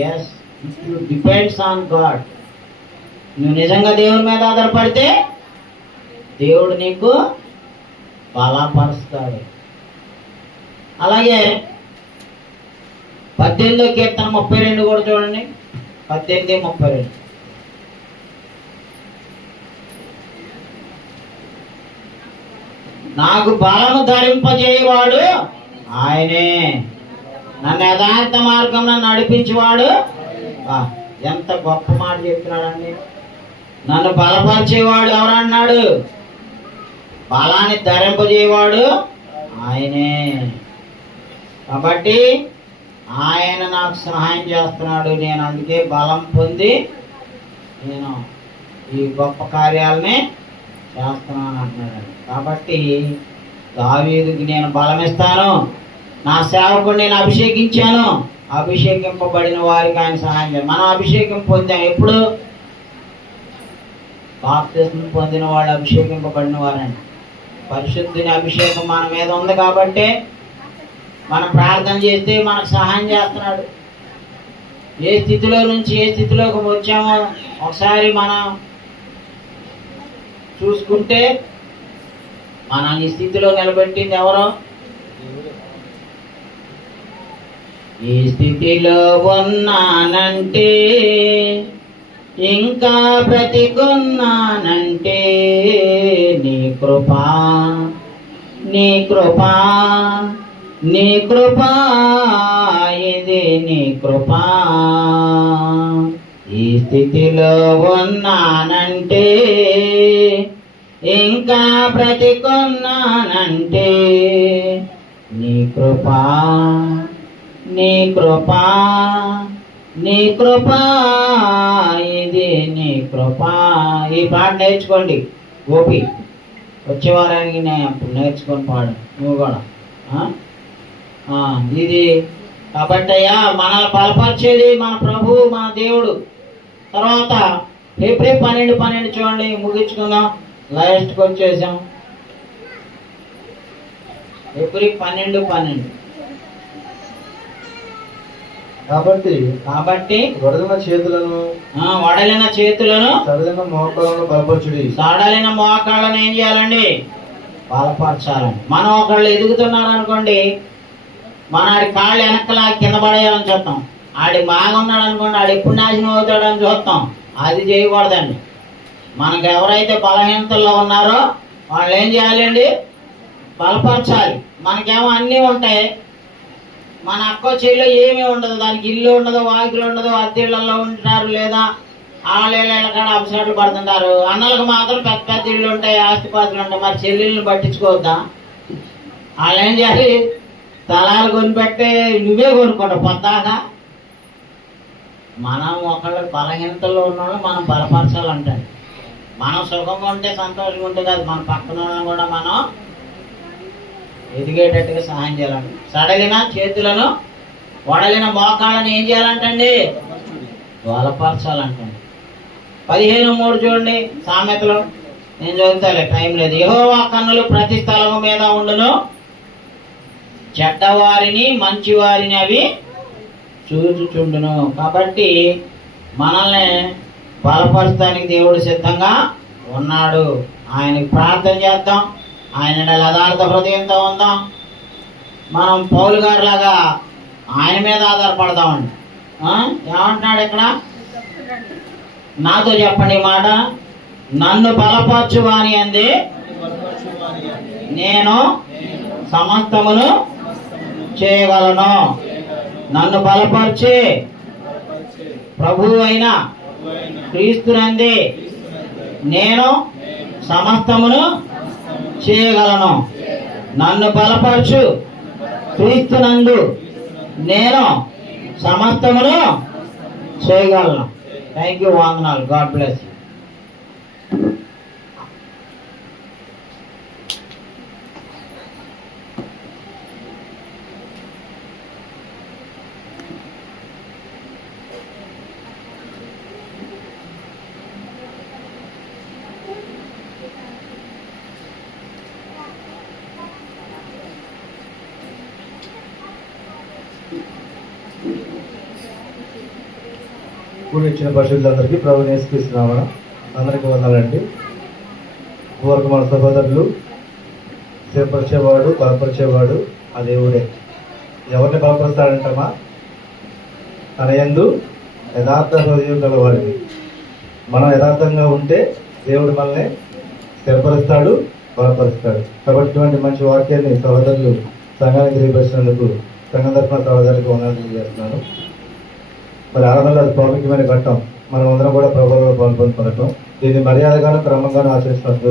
yes it depends on God. నువ్వు నిజంగా దేవుని మీద ఆధారపడితే దేవుడు నీకు బలపరుస్తాడు. అలాగే 18వ కీర్తన 32 కూడా చూడండి. 18:32. నాకు బలము ధరింపజేయవాడు ఆయనే, నన్ను యథార్థ మార్గం నడిపించేవాడు. ఎంత గొప్ప మాట చెప్తున్నాడండి. నన్ను బలపరిచేవాడు ఎవరన్నాడు? బలాన్ని ధరింపజేయవాడు ఆయనే. కాబట్టి ఆయన నాకు సహాయం చేస్తున్నాడు. నేను అందుకే బలం పొంది నేను ఈ గొప్ప కార్యాలని చేస్తున్నాను అంటున్నాడు. కాబట్టి దావీదుకి నేను బలం ఇస్తాను, నా సేవకుడు నేను అభిషేకించాను, అభిషేకింపబడిన వారికి ఆయన సహాయం చేయాలి. మనం అభిషేకం పొందాం ఎప్పుడు? బాప్తిస్మం పొందిన వాళ్ళు అభిషేకింపబడిన వారండి. పరిశుద్ధుని అభిషేకం మన మీద ఉంది కాబట్టి మనం ప్రార్థన చేస్తే మనకు సహాయం చేస్తున్నాడు. ఏ స్థితిలో నుంచి ఏ స్థితిలోకి వచ్చామో ఒకసారి మనం చూసుకుంటే మన ఈ స్థితిలో నిలబెట్టింది ఎవరో? ఈ స్థితిలో ఉన్నానంటే, ఇంకా బ్రతికున్నానంటే నీ కృపా, నీ కృపా, నీ కృపా, ఇది నీ కృపా. ఈ స్థితిలో ఉన్నానంటే, ఇంకా బ్రతికున్నానంటే నీ కృపా, నీ కృపా, నీ కృపా, ఇది నీ కృపా. ఈ పాట నేర్చుకోండి. గోపి వచ్చే వారానికి నేను నేర్చుకొని పాడు నువ్వు కూడా. ఇది కాబట్టి అయ్యా మనల్ని బలపరిచేది మన ప్రభువు, మన దేవుడు. తర్వాత ఫిబ్రవరి 12 చూడండి, ముగించుకుందాం. లాస్ట్కి వచ్చేసాం. ఫిబ్రవరి 12. కాబట్టి వడలిన చేతులను సడలిన మోకాళ్ళను బలపరచుడి. సడలిన మోకాళ్ళను ఏం చేయాలండి? బలపరచాలండి. మనం ఒకళ్ళు ఎదుగుతున్నారు అనుకోండి, మన ఆడి కాళ్ళు వెనక్కలా కింద పడేయాలని చూస్తాం. ఆడి బాగున్నాడు అనుకోండి, ఆడు ఎప్పుడు నాశనం అవుతాడని చూస్తాం. అది చేయకూడదండి. మనకు ఎవరైతే బలహీనతల్లో ఉన్నారో వాళ్ళు ఏం చేయాలండి? బలపరచాలి. మనకేమో అన్నీ ఉంటాయి, మన అక్క చెల్లిలో ఏమీ ఉండదు. దానికి ఇల్లు ఉండదు, వాకిలు ఉండదు, అద్దెళ్ళల్లో ఉంటారు, లేదా ఆళ్ళ కాడ అపసాట్లు పడుతుంటారు. అన్నలకు మాత్రం పెద్ద పెద్ద ఇళ్ళు ఉంటాయి, ఆస్తిపాస్తులు ఉంటాయి. మరి చెల్లెళ్ళని పట్టించుకోవద్దా? వాళ్ళు ఏం చేయాలి? స్థలాలు కొనిపెట్టే నువ్వే కొనుక్కుంటావు పొద్దాకా. మనం ఒకళ్ళు బలహీనతల్లో ఉన్నవాళ్ళు మనం బలపరచాలంటాడు. మనం సుఖంగా ఉంటే సంతోషంగా ఉంటుంది కదా, మన పక్కన వాళ్ళని కూడా మనం ఎదిగేటట్టుగా సహాయం చేయాలండి. సడలిన చేతులను వడలిన మోకాళ్ళని ఏం చేయాలంటండి? బలపరచాలంటండి. 15:3 చూడండి సామెతలో. నేను చదువుతాలే, టైం లేదు. యెహోవా కన్నులు ప్రతి స్థలము మీద ఉండును, చెడ్డవారిని మంచివారిని అవి చూచుచుండును. కాబట్టి మనల్ని బలపరచడానికి దేవుడు సిద్ధంగా ఉన్నాడు. ఆయనకి ప్రార్థన చేద్దాం, ఆయన యథార్థ హృదయంతో ఉందాం. మనం పౌలు గారి లాగా ఆయన మీద ఆధారపడదామండి. ఏమంటున్నాడు ఇక్కడ? నాతో చెప్పండి ఈ మాట. నన్ను బలపరచువాని అంది నేను సమస్తమును చేయగలను. నన్ను బలపరిచి ప్రభువు అయిన క్రీస్తునంది నేను సమస్తమును చేయగలను. నన్ను బలపరచు క్రీస్తునందు నేను సమస్తమును చేయగలను. థ్యాంక్ యూ, వందనాలు. God bless you. కూడి ఇచ్చిన పరిశుద్ధులందరికీ ప్రభు నేర్పిస్తున్నామా అందరికీ వందాలండి. పూర్వక మన సహోదరులు స్థిరపరిచేవాడు బలపరిచేవాడు ఆ దేవుడే. ఎవరిని బలపరుస్తాడంటమా? తన యందు యథార్థ హృదయం గలవాడిని. మనం యథార్థంగా ఉంటే దేవుడు మనల్ని స్థిరపరుస్తాడు, బలపరుస్తాడు. కాబట్టి ఇటువంటి మంచి వాక్యాన్ని సహోదరులు సంఘానికి తెలియపరిచినందుకు సంఘం తరఫున సహోదరులకు వందనాలు తెలియజేస్తున్నాను. మరి ఆరాధనలో అది ప్రాముఖ్యమైన ఘట్టం. మనం అందరం కూడా ప్రభువులో పాల్పొందుకోవటం, దీన్ని మర్యాదగాను క్రమంగాను ఆచరిస్తున్నట్టు